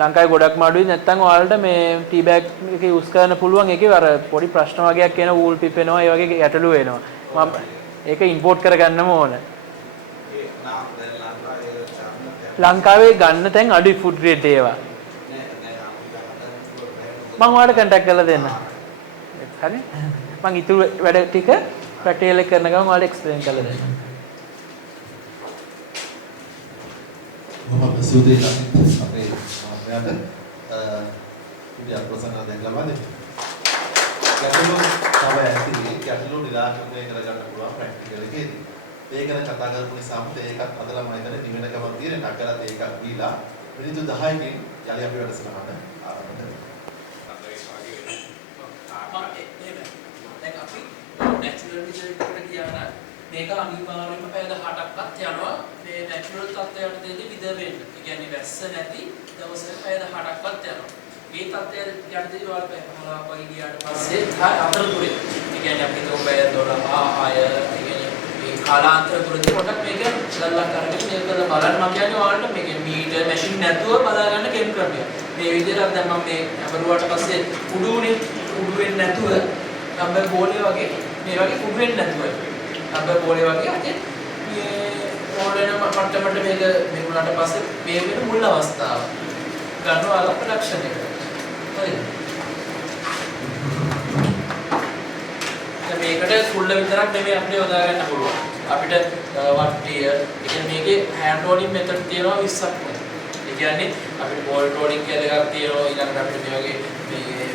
ලංකාවේ ගොඩක් මාඩුයි. නැත්තම් ඔයාලට මේ ටී බෑග් එක use කරන්න පුළුවන්. ඒකේ අර පොඩි ප්‍රශ්න වගේක් එන වූල් පිපෙනවා. ඒ වගේ ගැටලු වෙනවා. මම ඒක import කරගන්නම ඕන. ලංකාවේ ගන්න තැන් අඩුයි ෆුඩ් ග්‍රේඩ් ඒවා. මම ඔයාලට කන්ටැක්ට් කරලා දෙන්න. හරි? මම ඊටු වැඩ ටික පැටේල කරන ගමන් ඔයාලට එක්ස්ප්ලেইন කරලා දෙන්න. මොහොත සුදේ අපේ මාත්‍යාට ඉතින් අපසන දැන් ලබා දෙන්න. ගැටලු තමයි ඇති. ගැටලු නිරාකරණය කරගන්න පුළුවන් ප්‍රැක්ටිකල් එකේදී. ඒක ගැන කතා කරපු නිසාම ඒකත් අදලා මම හිතන්නේ නිවෙන ගමන් තියෙන නගරත් ඒකක් දීලා මිනිත්තු 10කින් යලි අපි වැඩසටහන ආරම්භ කරමු. දැන් අපි නැචරල් රිසල්ට් එකට ගියා මේක අනිවාර්යයෙන්ම පැය 18ක්වත් යනවා මේ නැචරල් තත්ත්වයට දෙදී විද වෙන්න. ඒ කියන්නේ වැස්ස නැති දවසක පැය 18ක්වත් යනවා. මේ තත්ත්වයට යටදී වල පැය 15ක් වගේ ගියාට පස්සේ අතරතුරේ ඒ කියන්නේ අපි તો පැය 12 6 ඒ කියන්නේ මේ කාලාන්තර තුරදී පොඩක් මේක ඉස්සල්ලා කරගෙන මේක කරලා බලන්න මම කියන්නේ ඔයාලට මේක මීටර් මැෂින් නැතුව බලා ගන්න කෙම් ක්‍රමය. මේ විදිහට දැන් මම මේ අමරුවාට පස්සේ උඩුනේ උඩු වෙන්නේ නැතුව නම්බර් බෝලේ වගේ මේ වගේ උඩු වෙන්නේ නැතුව නම්බර් බෝලේ වගේ අතේ මේ ඕල්ඩන මට්ටමට මේක මෙුණාට පස්සේ මේ වෙන මුල් අවස්ථාව ගන්නවා ප්‍රොඩක්ෂන් එක. හරිද? මේකට ෆුල් විතරක් නෙමෙයි අපිට යොදා ගන්න පුළුවන්. අපිට වට්ටිය ඒ කියන්නේ මේකේ හෑන්ඩ් රෝලින් මෙතඩ් තියෙනවා 20ක් වගේ. ඒ කියන්නේ අපිට බෝල්ට් රෝලින් කියලා එකක් තියෙනවා. ඊළඟට අපිට මේ වගේ මේ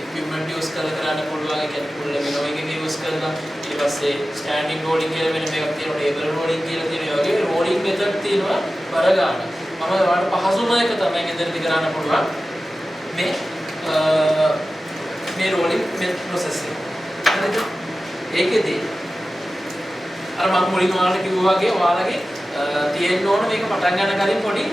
equipment use කරන්න පුළුවන්. ඒ කියන්නේ ෆුල් මෙනෝයින් එක use කරලා ඊට පස්සේ ස්ටෑන්ඩින් රෝලින් කියලා වෙන මේකක් තියෙනවා. ටේබල් රෝලින් කියලා තියෙනවා. ඒ වගේ රෝලින් මෙතඩ් තියෙනවා බර ගන්න. මම ඔයාලට පහසුම එක තමයි ගෙදරදී කරන්න පුළුවන්. මේ රෝලින් මේ process එක. හරිද? ඒකෙදී අර මම මුලින්ම ඔයාලට කිව්වා වගේ ඔයාලගේ තියෙන්න ඕන මේක පටන් ගන්න කලින් පොඩි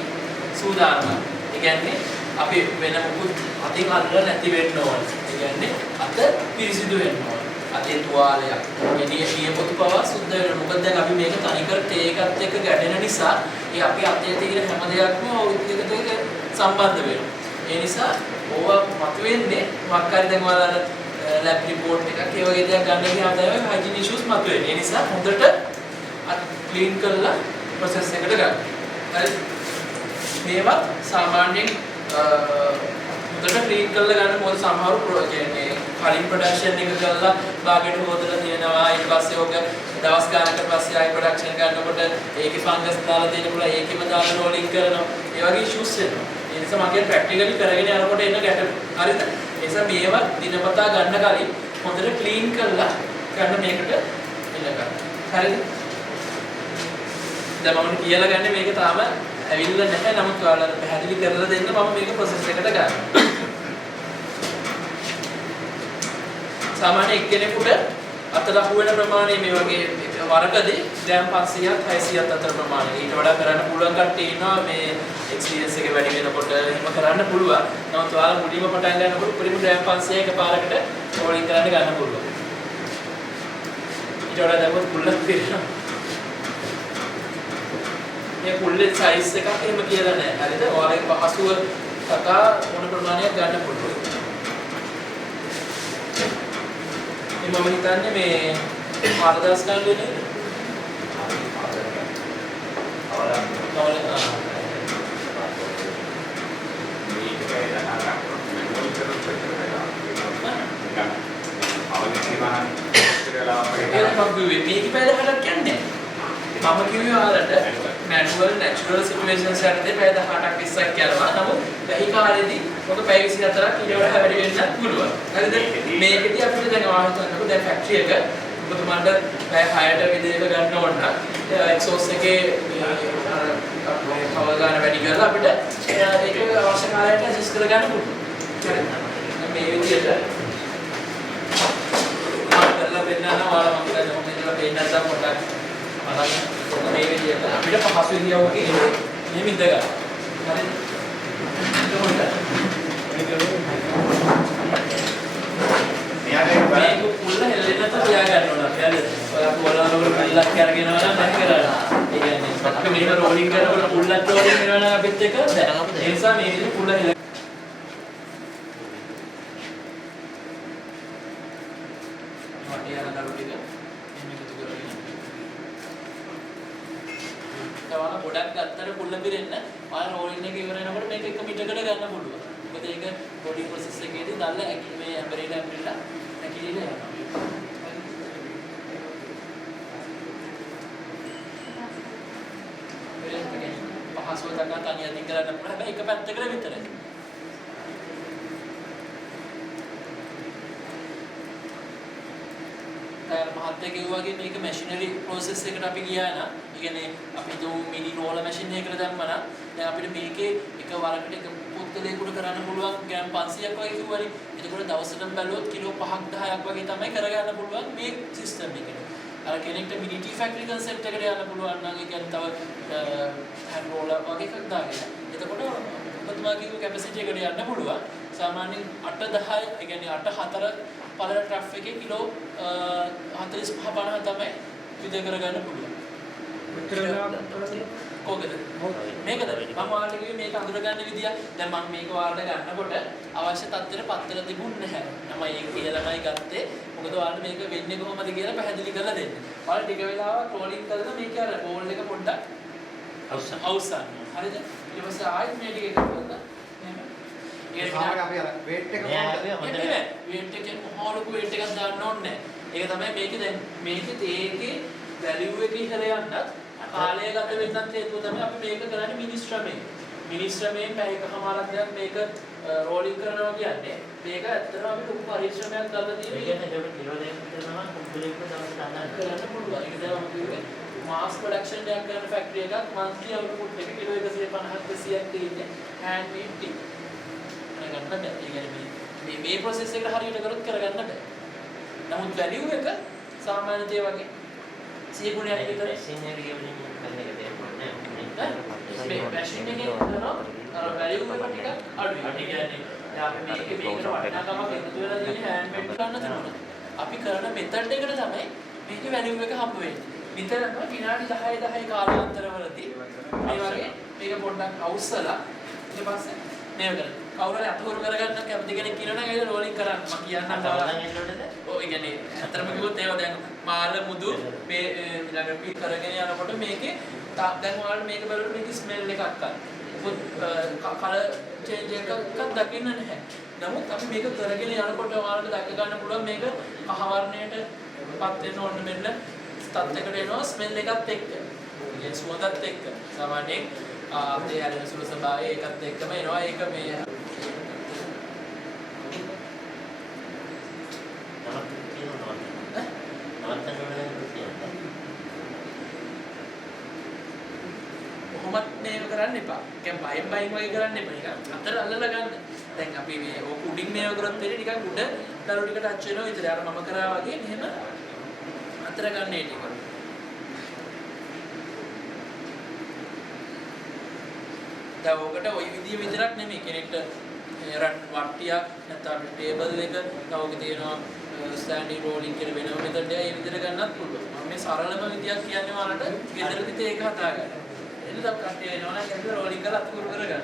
සූදානමක්. ඒ කියන්නේ අපි වෙන මොකුත් අතින් අල්ලලා නැති වෙන්න ඕන. ඒ කියන්නේ අත පිරිසිදු වෙන්න ඕන. අතේ තුවාලයක්. එනිය පොතු පවා සුද්ධ වෙන්න. මොකද දැන් අපි මේක තනිකර තේ එකත් එක්ක ගැටෙන නිසා ඒ අපි අතේ තියෙන හැම දෙයක්ම ඔය විදිහට සම්බන්ධ වෙනවා. ඒ නිසා ඕවා මතුවෙන්නේ මොකක් හරි දැන් ඔයාලා ලැබ් රිපෝට් එකක් ඒ වගේ දෙයක් ගන්න ගියාම තමයි හයිජීන් ඉෂුස් මතුවෙන්නේ. ඒ නිසා හොඳට ක්ලීන් කරලා ප්‍රොසෙස් එකට ගන්න. හරි. මේවා සාමාන්‍යයෙන් හොඳට ක්ලීන් කරලා ගන්න මොකද සමහරු කියන්නේ කලින් ප්‍රොඩක්ෂන් එක කරලා බාගෙට හොදලා තියෙනවා. ඊට පස්සේ ඔක දවස් ගානකට පස්සේ ආයි ප්‍රොඩක්ෂන් කරනකොට ඒකේ ෆංගස් දාලා තියෙන පුළුවන් ඒකෙම දාලා රෝලින් කරනවා. ඒ වගේ ඉෂුස් එනවා. ඒ නිසා මගේ ප්‍රැක්ටිකලි කරගෙන යනකොට එන ගැටලු. හරිද? ඒ නිසා මේවා දිනපතා ගන්න කලින් හොඳට ක්ලීන් කරලා ගන්න මේකට එන්න ගන්න. හරිද? දැන් මම කියලා ගන්නේ මේක තාම ඇවිල්ලා නැහැ. නමුත් ඔයාලට පැහැදිලි කරලා දෙන්න මම මේක ප්‍රොසෙස් එකට ගන්නවා. සාමාන්‍ය එක්කෙනෙකුට අතට අහු වෙන ප්‍රමාණය මේ වගේ වරකදී ග්‍රෑම් 500ක් 600ක් අතර ප්‍රමාණය. ඊට වඩා කරන්න පුළුවන් කට්ටිය ඉන්නවා මේ එක්ස්පීරියන්ස් එක වැඩි වෙනකොට එහෙම කරන්න පුළුවන්. නමුත් ඔයාලා මුලින්ම පටන් ගන්නකොට උපරිම ග්‍රෑම් 500 එකපාරකට රෝලින් කරන්න ගන්න පුළුවන්. ඊට වඩා දැම්මොත් පුළුවන් පිරෙනවා. මේ පුල්ලේ සයිස් එකක් එහෙම කියලා නැහැ. හරිද? ඔයාලගේ පහසුව කතා මොන ප්‍රමාණයක් ගන්න පුළුවන්. මේ මම හිතන්නේ මේ 4000 ගන්න වෙන්නේ. මේක පැයකට කියන්නේ. මම කිව්වේ ඔයාලට manual natural situations යටතේ පැය 18ක් 20ක් යනවා. නමුත් වැහි කාලෙදී මොක පැය 24ක් ඊට වඩා වැඩි වෙන්නත් පුළුවන්. හරිද? මේකදී අපිට දැන් ආවහතනකොට දැන් ෆැක්ටරි එක ඔබතුමාට පැය 6ට විදිහට ගන්න ඕන නම් එක්සෝස් එකේ පවර් ගන්න වැඩි කරලා අපිට ඒක අවශ්‍ය කාලයට ඇඩ්ජස්ට් කර ගන්න පුළුවන්. හරිද? මේ විදිහට කරලා පෙන්නනවා ඔයාලා මම කියලා මොකද පෙන්නන්න නැත්නම් පොඩ්ඩක් මේ විදිහට අපිට පහසු ඉරියව්වක ඉන්නේ මෙහෙම ඉඳ ගන්න. හරිද? මේක පුල්ල හෙල්ලෙන්න නැත්නම් තියා ගන්න ඕන. හරිද? ඔයා පොළවල පුල්ලක් අරගෙන යනවා නම් නැහැ කරලා. ඒ කියන්නේ අපි මේක රෝලින් කරනකොට පුල්ලක් රෝලින් වෙනවා නම් අපිත් එක දැන්. ඒ නිසා මේ විදිහට පුල්ල හෙල්ල ගොඩක් ගත්තට පුල්ල පිරෙන්න ඔයාලා රෝලින් එක ඉවර වෙනකොට මේක එක මිටකට ගන්න පුළුවන්. මොකද ඒක බොඩි ප්‍රොසෙස් එකේදී දැල්ල මේ ඇම්බරේලා ඇම්බරේලා නැකිලිලා යනවා. පහසුව දක්වා තනිය අදින් කරන්න පුළුවන්. හැබැයි එක පැත්තකට විතරයි. මහත්තයා කිව්වා වගේ මේක මැෂිනරි ප්‍රොසෙස් එකට අපි ගියා නම්, ඒ කියන්නේ අපි දු මිනි රෝලර් මැෂින් එකකට දැම්මම දැන් අපිට මේකේ එක වරකට එක පුද්ගලයෙකුට කරන්න පුළුවන් ග්‍රෑම් 500ක් වගේ කිව්වනේ. එතකොට දවසකට බැලුවොත් කිලෝ 5ක් 10ක් වගේ තමයි කරගන්න පුළුවන් මේ සිස්ටම් එකේ. අර කෙනෙක්ට මිනි ටී ෆැක්ටරි කන්සෙප්ට් එකට යන්න පුළුවන් නම් ඒ කියන්නේ තව හෑන්ඩ් රෝලර් වගේ එකක් දාගෙන. එතකොට ඔබතුමා කිව්ව කැපැසිටි එකට යන්න පුළුවන්. සාමාන්‍යයෙන් 8 10 ඒ කියන්නේ 8 4 පළල ට්‍රැෆ් එකේ කිලෝ 45 50 තමයි විදේ කරගන්න පුළුවන්. කොහොමද? මේකද මම ඔයාලට කිව්වේ මේක අඳුරගන්න විදිය. දැන් මම මේක ඔයාලට ගන්නකොට අවශ්‍ය තත්ත්වෙට පත්තර තිබුණ නැහැ. මම ඒක කියලාමයි ගත්තේ. මොකද ඔයාලට මේක වෙන්නේ කොහොමද කියලා පැහැදිලි කරලා දෙන්න. ඔයාලා ටික වෙලාවක් රෝලින් කරලා මේක අර බෝල් එක පොඩ්ඩක් අවසන්. හරිද? ඊට පස්සේ ආයෙත් මේ ටික එකතු කරලා ඒක තමයි අපි අර weight එක කොහොමද? weight එකෙන් මොහොලක weight එකක් දාන්න ඕනේ නැහැ. ඒක තමයි මේකේ දැන් මේකේ තේකේ value එක ඉහළ යන්නත් කාලය ගත වෙන්නත් හේතුව තමයි අපි මේක කරන්නේ මිනිස්ට්‍රමේ. මිනිස්ට්‍රමේ පැය එකමාරක් දැන් මේක රෝලින් කරනවා කියන්නේ මේක ඇත්තටම අපි ලොකු පරිශ්‍රමයක් කරලා තියෙන. ඒ කියන්නේ ඒක කිලෝ දෙකක් කරනවා කුම්පලෙක දවස් ගණන් කරන්න පුළුවන්. ඒක දැන් අපි කිව්වේ මාස් ප්‍රොඩක්ෂන් එකක් කරන ෆැක්ටරි එකක් monthly output එක කිලෝ 150ක් 200ක් තියෙන්නේ hand made tea. ගන්න බෑ. ඒ කියන්නේ මේ process එකට හරියට කරොත් කරගන්න බෑ. නමුත් value එක සාමාන්‍ය දේ වගේ 100 ගුණයක් විතර සිනියර් ගියවලින් කරන එක තේරුන්නේ මේ මැෂින් එකේ කරනවා අර වැලියු එක ටිකක් අඩුයි. ඒ කියන්නේ දැන් අපි මේකේ වටිනාකමක් එකතු වෙලා තියෙන හෑන්ඩ් මේඩ් ගන්න තියෙනවා. අපි කරන මෙතඩ් එකට තමයි මේකේ වැලියු එක හම්බ වෙන්නේ. විතරම විනාඩි 10 කාලාන්තරවලදී මේ වගේ මේක පොඩ්ඩක් අවුස්සලා ඊට පස්සේ මේක කරනවා. කවුරු හරි අතහොරු කරගන්න කැමති කෙනෙක් කියනවනම් ඒක රෝලින් කරන්න මම කියන්නම් බලන්න එන්නොටද ඔව් ඒ කියන්නේ අතරම කිව්වොත් ඒවා දැන් මාළ මුදු මේ ඊළඟට පිට කරගෙන යනකොට මේකේ දැන් ඔයාලට මේක බලනකොට මේක ස්මෙල් එකක් ගන්න. කලර් චේන්ජ් එකක් දකින්න නැහැ. නමුත් අපි මේක කරගෙන යනකොට ඔයාලට දැක ගන්න පුළුවන් මේක කහ වර්ණයට පත් වෙන ඕන මෙන්න තත්යකට එනවා ස්මෙල් එකත් එක්ක. ඒ සුවඳත් එක්ක. සාමාන්‍යයෙන් අපේ හැරෙන සුළු ස්වභාවය ඒකත් එක්කම එනවා. ඒක මේ කොහොමත් මේක කරන්න එපා. කියන්නේ බයින් වගේ කරන්න එපා. නිකන් අතර අල්ලලා ගන්න. දැන් අපි මේ උඩින් මේව කරොත් වෙන්නේ නිකන් උඩ දරු ටික ටච් වෙනවා විතරයි. අර මම කරා වගේ මෙහෙම අතර ගන්න ඒ ටික. දැන් ඔකට ওই විදිය විතරක් නෙමෙයි කෙනෙක්ට වට්ටියක් නැත්නම් ටේබල් එක තවක තියෙනවා ස්ටෑන්ඩින් රෝලින් කියන වෙනම මෙතඩ් එක ඒ විදිහට ගන්නත් පුළුවන්. මම මේ සරලම විදියක් කියන්නේ ඔයාලට ගෙදරදී ඒක හදාගන්න. එන්න තව කට්ටිය එනවා නම් ඒක රෝලින් කරලා අතුරු කරගන්න.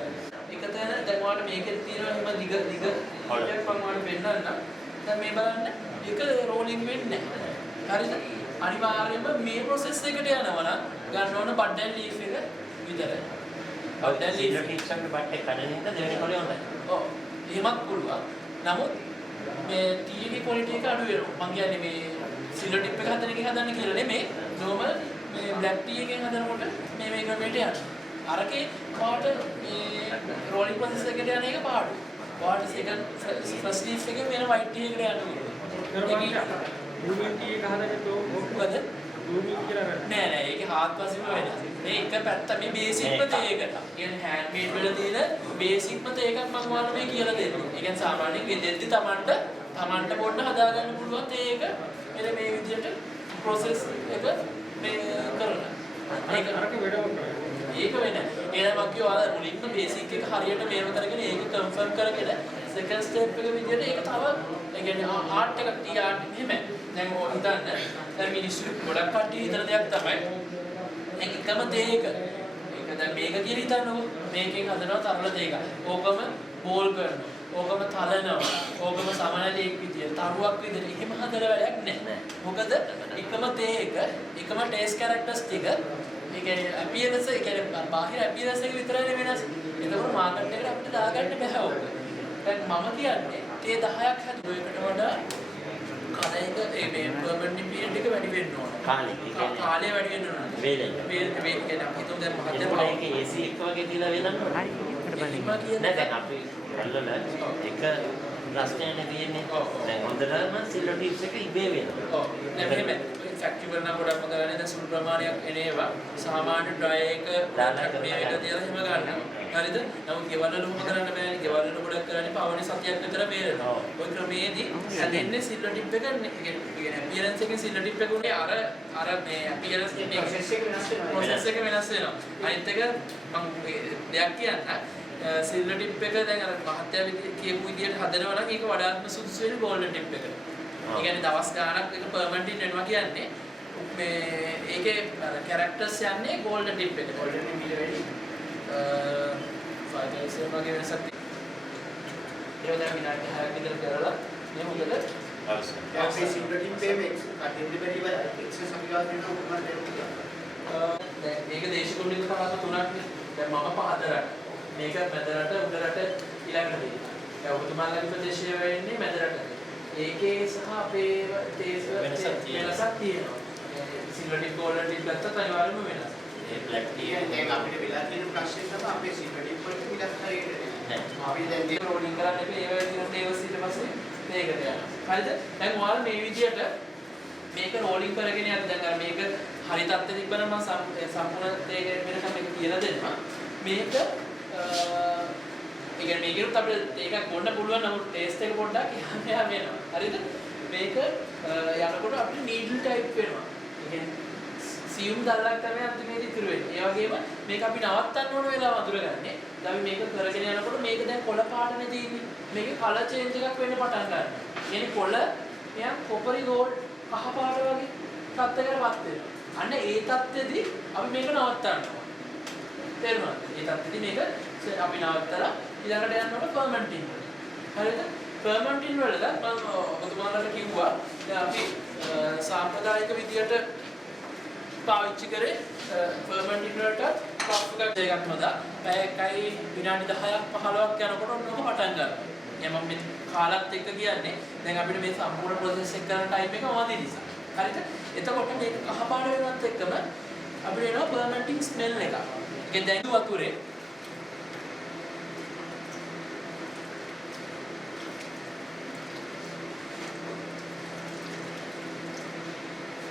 එක තැන දැන් ඔයාලට මේකෙත් තියෙනවා හිම දිග හොල්ලක් මම ඔයාලට පෙන්නන්න. දැන් මේ බලන්න ඒක රෝලින් වෙන්නේ නැහැ. හරිද? අනිවාර්යයෙන්ම මේ process එකට යනවා නම් ගන්න ඕන බඩන් ලීෆ් එක විතරයි. දැන් සිල්වර් ටිප්ස් එකේ බට් එක කඩන එක දෙවෙනි කොලේ හොඳයි. ඔව්. එහෙමත් පුළුවන්. නමුත් මේ ටීවී ක්වොලිටි එක අඩු වෙනවා. මම කියන්නේ මේ සිල්වර් ටිප් එක හදන එකෙන් හදන්න කියලා නෙමෙයි. නෝමල් මේ බ්ලැක් ටී එකෙන් හදනකොට මේ ක්‍රමයට යනවා. අරකේ පාට මේ රෝලින් ප්‍රොසෙස් එකට යන එක පාඩු. පාට සෙකන්ඩ් ෆස්ට් ලීෆ් එකේ වෙන වයිට් ටී එකට යනවා. බ්ලූමින් ටී එක හදනකොට මොකද? බ්ලූමින් කියලා නෑ ඒකේ හාත්පසින්ම වෙනස්. මේ එක පැත්ත මේ බේසික්ම තේක. කියන්නේ හෑන්ඩ් මේඩ් වල තියෙන බේසික්ම තේකක් මම ඔයාලට මේ කියලා දෙන්නේ. ඒ කියන්නේ සාමාන්‍යයෙන් ගෙදෙද්දි Tamanට පොඩ්ඩ හදාගන්න පුළුවන් තේක මෙන්න මේ විදිහට process එක මේ කරනවා. ඒක අරක වෙඩවන්න. ඒක වෙන්නේ. එහෙනම් මම කියවා මුලින්ම බේසික් එක හරියට මේව කරගෙන ඒක කන්ෆර්ම් කරගෙන සෙකන්ඩ් ස්ටෙප් එක විදිහට ඒක තව ඒ කියන්නේ ආර්ට් එකක් තියාගෙන එහෙම. දැන් ඔය හිතන්න දැන් මිනිස්සු ගොඩක් කට්ටිය හිතන දෙයක් තමයි එකම තේක. ඒක දැන් මේක කියලා හිතන්නකො. මේකෙන් හදනවා තරල තේක. ඕකම බෝල් කරනවා. ඕකම තලනවා. ඕකම සමනලයක් විදියට තරුවක් විදියට එහෙම හදලා වැඩක් නැහැ. මොකද එකම තේක එකම ටේස්ට් කැරක්ටර්ස් ටික ඒ කියන්නේ අපියරන්ස් ඒ කියන්නේ බාහිර අපියරන්ස් එක විතරයි වෙනස්. ඒකවල මාකට් එකට අපිට දාගන්න බෑ ඕක. දැන් මම කියන්නේ තේ 10ක් හදුවා එකට වඩා කාලයක මේ පර්මනන්ට් පීරියඩ් එක වැඩි වෙන්න ඕන. කාලය වැඩි වෙන්න ඕන. වේලෙ කියන්නේ අපි හිතුව දැන් මහත්ය ඒකේ AC එක වගේ තියලා වෙනන්න ඕනේ. නෑ දැන් අපි අල්ලලා එක රස්ටයනේ තියෙන්නේ. දැන් හොඳටම සිල්වර් ටිප්ස් එක ඉබේ වෙනවා. ඔව්. දැන් මෙහෙම ෆැක්ටරි වල නම් ගොඩක් හොඳ ගන්නේ දැන් සුළු ප්‍රමාණයක් එනේවා. සාමාන්‍ය ඩ්‍රයි එක මේ එක තියලා හිම ගන්නවා. හරිද? නමුත් ගෙවල් වල මොකද කරන්න බෑනේ. ගෙවල් වල ගොඩක් කරන්නේ පවනේ සතියක් විතර බේරෙනවා. ওই ක්‍රමයේදී හැදෙන්නේ සිල්වර් ටිප් එක නේ. ඒ කියන්නේ අපියරන්ස් එකේ සිල්වර් ටිප් එක උනේ අර මේ අපියරන්ස් එකේ ප්‍රොසෙස් එක වෙනස් වෙනවා. අනිත් එක මම දෙයක් කියන්න සිල්වර් ටිප් එක දැන් අර මහත්ය කියපු විදිහට හදනවා නම් ඒක වඩාත්ම සුදුසු වෙන්නේ ගෝල්ඩන් ටිප් එකට. ඒ කියන්නේ දවස් ගාණක් ඒක පර්මනන්ට් වෙනවා කියන්නේ මේ ඒකේ කැරක්ටර්ස් යන්නේ ගෝල්ඩන් ටිප් එකට. ගෝල්ඩන් ටිප් ඉල වෙන්නේ ෆයිනල්ස් වගේ වෙනසක් තියෙනවා. ඒක දැන් විනාඩි 6ක් විතර කරලා මේ මොකද? අපේ සිල්වර් ටිප් එකේ කටින්ඩිබෙටි වල එක්සස් අපි ගාන දෙන්න කොහොමද දෙන්නේ? දැන් මේක දේශගුණික පහත තුනක් නේ. දැන් මම පහතරක්. මේක මැදරට උඩරට ඊළඟට දෙන්න. දැන් ඔබතුමාලගේ ප්‍රදේශය වෙන්නේ මැදරට. ඒකේ සහ අපේ වෙනසක් තියෙනවා. සිල්වර් ටිප් ගෝල්ඩන් ටිප් ගත්තත් අනිවාර්යයෙන්ම වෙනස්. ඒ බ්ලැක් ටී දැන් අපිට වෙලා තියෙන ප්‍රශ්නේ තමයි අපේ සිල්වර් ටිප් වලට විලක් හරියට නැහැ. අපි දැන් ඒක රෝලින් කරන්න එපා. ඒ වගේ ටේවස් ඊට පස්සේ මේකට යනවා. හරිද? දැන් ඔයාලා මේ විදියට මේක රෝලින් කරගෙන යද්දි දැන් අර මේක හරි තත්ත්වෙ තිබ්බනම් මම සම්පූර්ණ තේක වෙනකම් මේක කියලා දෙන්නම්. මේක ඒ කියන්නේ මේකෙත් අපිට ඒකක් ගොන්න පුළුවන් නමුත් ටේස්ට් එක පොඩ්ඩක් එහා වෙනවා. හරිද? මේක යනකොට අපිට නීඩල් ටයිප් වෙනවා. ඒ කියන්නේ සියුම් දැල්ලක් තමයි අන්තිමේදී ඉතුරු වෙන්නේ. ඒ වගේම මේක අපි නවත්තන්න ඕන වෙලාව අඳුරගන්නේ. දැන් අපි මේක කරගෙන යනකොට මේක දැන් කොළ පාටනේ තියෙන්නේ. මේකේ කලර් චේන්ජ් එකක් වෙන්න පටන් ගන්නවා. කියන්නේ කොළ නිකන් කොපරි ගෝල්ඩ් කහ පාට වගේ තත්ත්වයකටපත් වෙනවා. අන්න ඒ තත්ත්වෙදී අපි මේක නවත්තන්න ඕන. තේරුණාද? ඒ තත්ත්වෙදී මේක අපි නවත්තලා ඊළඟට යනකොට ෆර්මන්ටින් වල. හරිද? ෆර්මන්ටින් වල මම ඔබතුමාලට කිව්වා දැන් අපි සාම්ප්‍රදායික විදියට පාවිච්චි කරේ ෆර්මන්ටින් වලට කප් එකක් නෝදා පැයකයි විනාඩි 10ක් 15ක් යනකොට ඔන්නක පටන් ගන්නවා. දැන් මම මේ කාලත් එක්ක කියන්නේ දැන් අපිට මේ සම්පූර්ණ ප්‍රොසෙස් එක කරන ටයිම් එක වදී නිසා. හරිද? එතකොට මේක කහ පාට වෙනවත් එක්කම අපිට එනවා ෆර්මන්ටින් ස්මෙල් එකක්. ඒක දැන් වතුරේ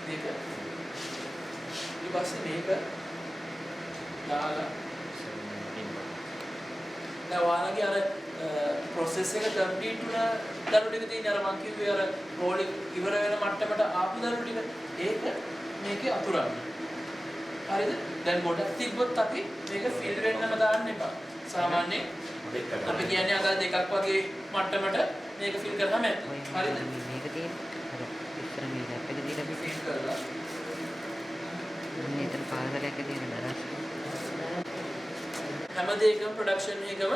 මේක ඊට පස්සේ මේක දාලා දැන් ඔයාලගේ අර process එක complete වුණ දරු ටික තියෙන අර මං කිව්වේ අර රෝල් ඉවර වෙන මට්ටමට ආපු දරු ටික ඒක මේකේ අතුරන්න. හරිද? දැන් ගොඩක් තිබ්බොත් අපි මේක ෆිල් වෙන්නම දාන්න එපා. සාමාන්‍යයෙන් අපි කියන්නේ අද දෙකක් වගේ මට්ටමට මේක ෆිල් කරාම ඇති. හරිද? මේක තියෙන්නේ අර ඉස්සර මේ ලැප් එක දීලා අපි ෆිල් කරලා මෙතන පාරවලක තියෙන දරස් හැම දෙයකම ප්‍රොඩක්ෂන් එකම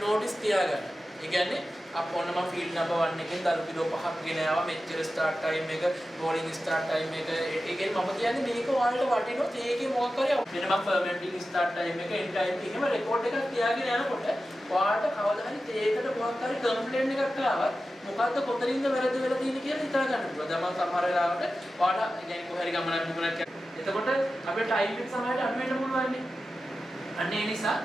නෝටිස් තියාගන්න. ඒ කියන්නේ අප ඔන්න මම ෆීල්ඩ් නම්බර් 1 එකෙන් දරු කිලෝ 5ක් ගෙන ආවා මෙච්චර ස්ටාර්ට් ටයිම් එක රෝලින් ස්ටාර්ට් ටයිම් එක ඒකෙන් මම කියන්නේ මේක ඔයාලට වටිනොත් ඒකේ මොකක් කරේ වෙන මම ෆර්මන්ටින් ස්ටාර්ට් ටයිම් එක එන්ඩ් ටයිම් එක එහෙම රෙකෝඩ් එකක් තියාගෙන යනකොට ඔයාලට කවදා හරි ඒකට මොකක් හරි කම්ප්ලේන්ට් එකක් ආවත් මොකද්ද කොතනින්ද වැරදි වෙලා තියෙන්නේ කියලා හිතා ගන්න පුළුවන්. දැන් මම සමහර වෙලාවට ඔයාලා කියන්නේ කොහේ හරි ගමනක් මුකුණක් එතකොට අපේ ටයිම් එක සමහරට අඩු වෙන්න පුළුවන් නේ. අන්න ඒ නිසා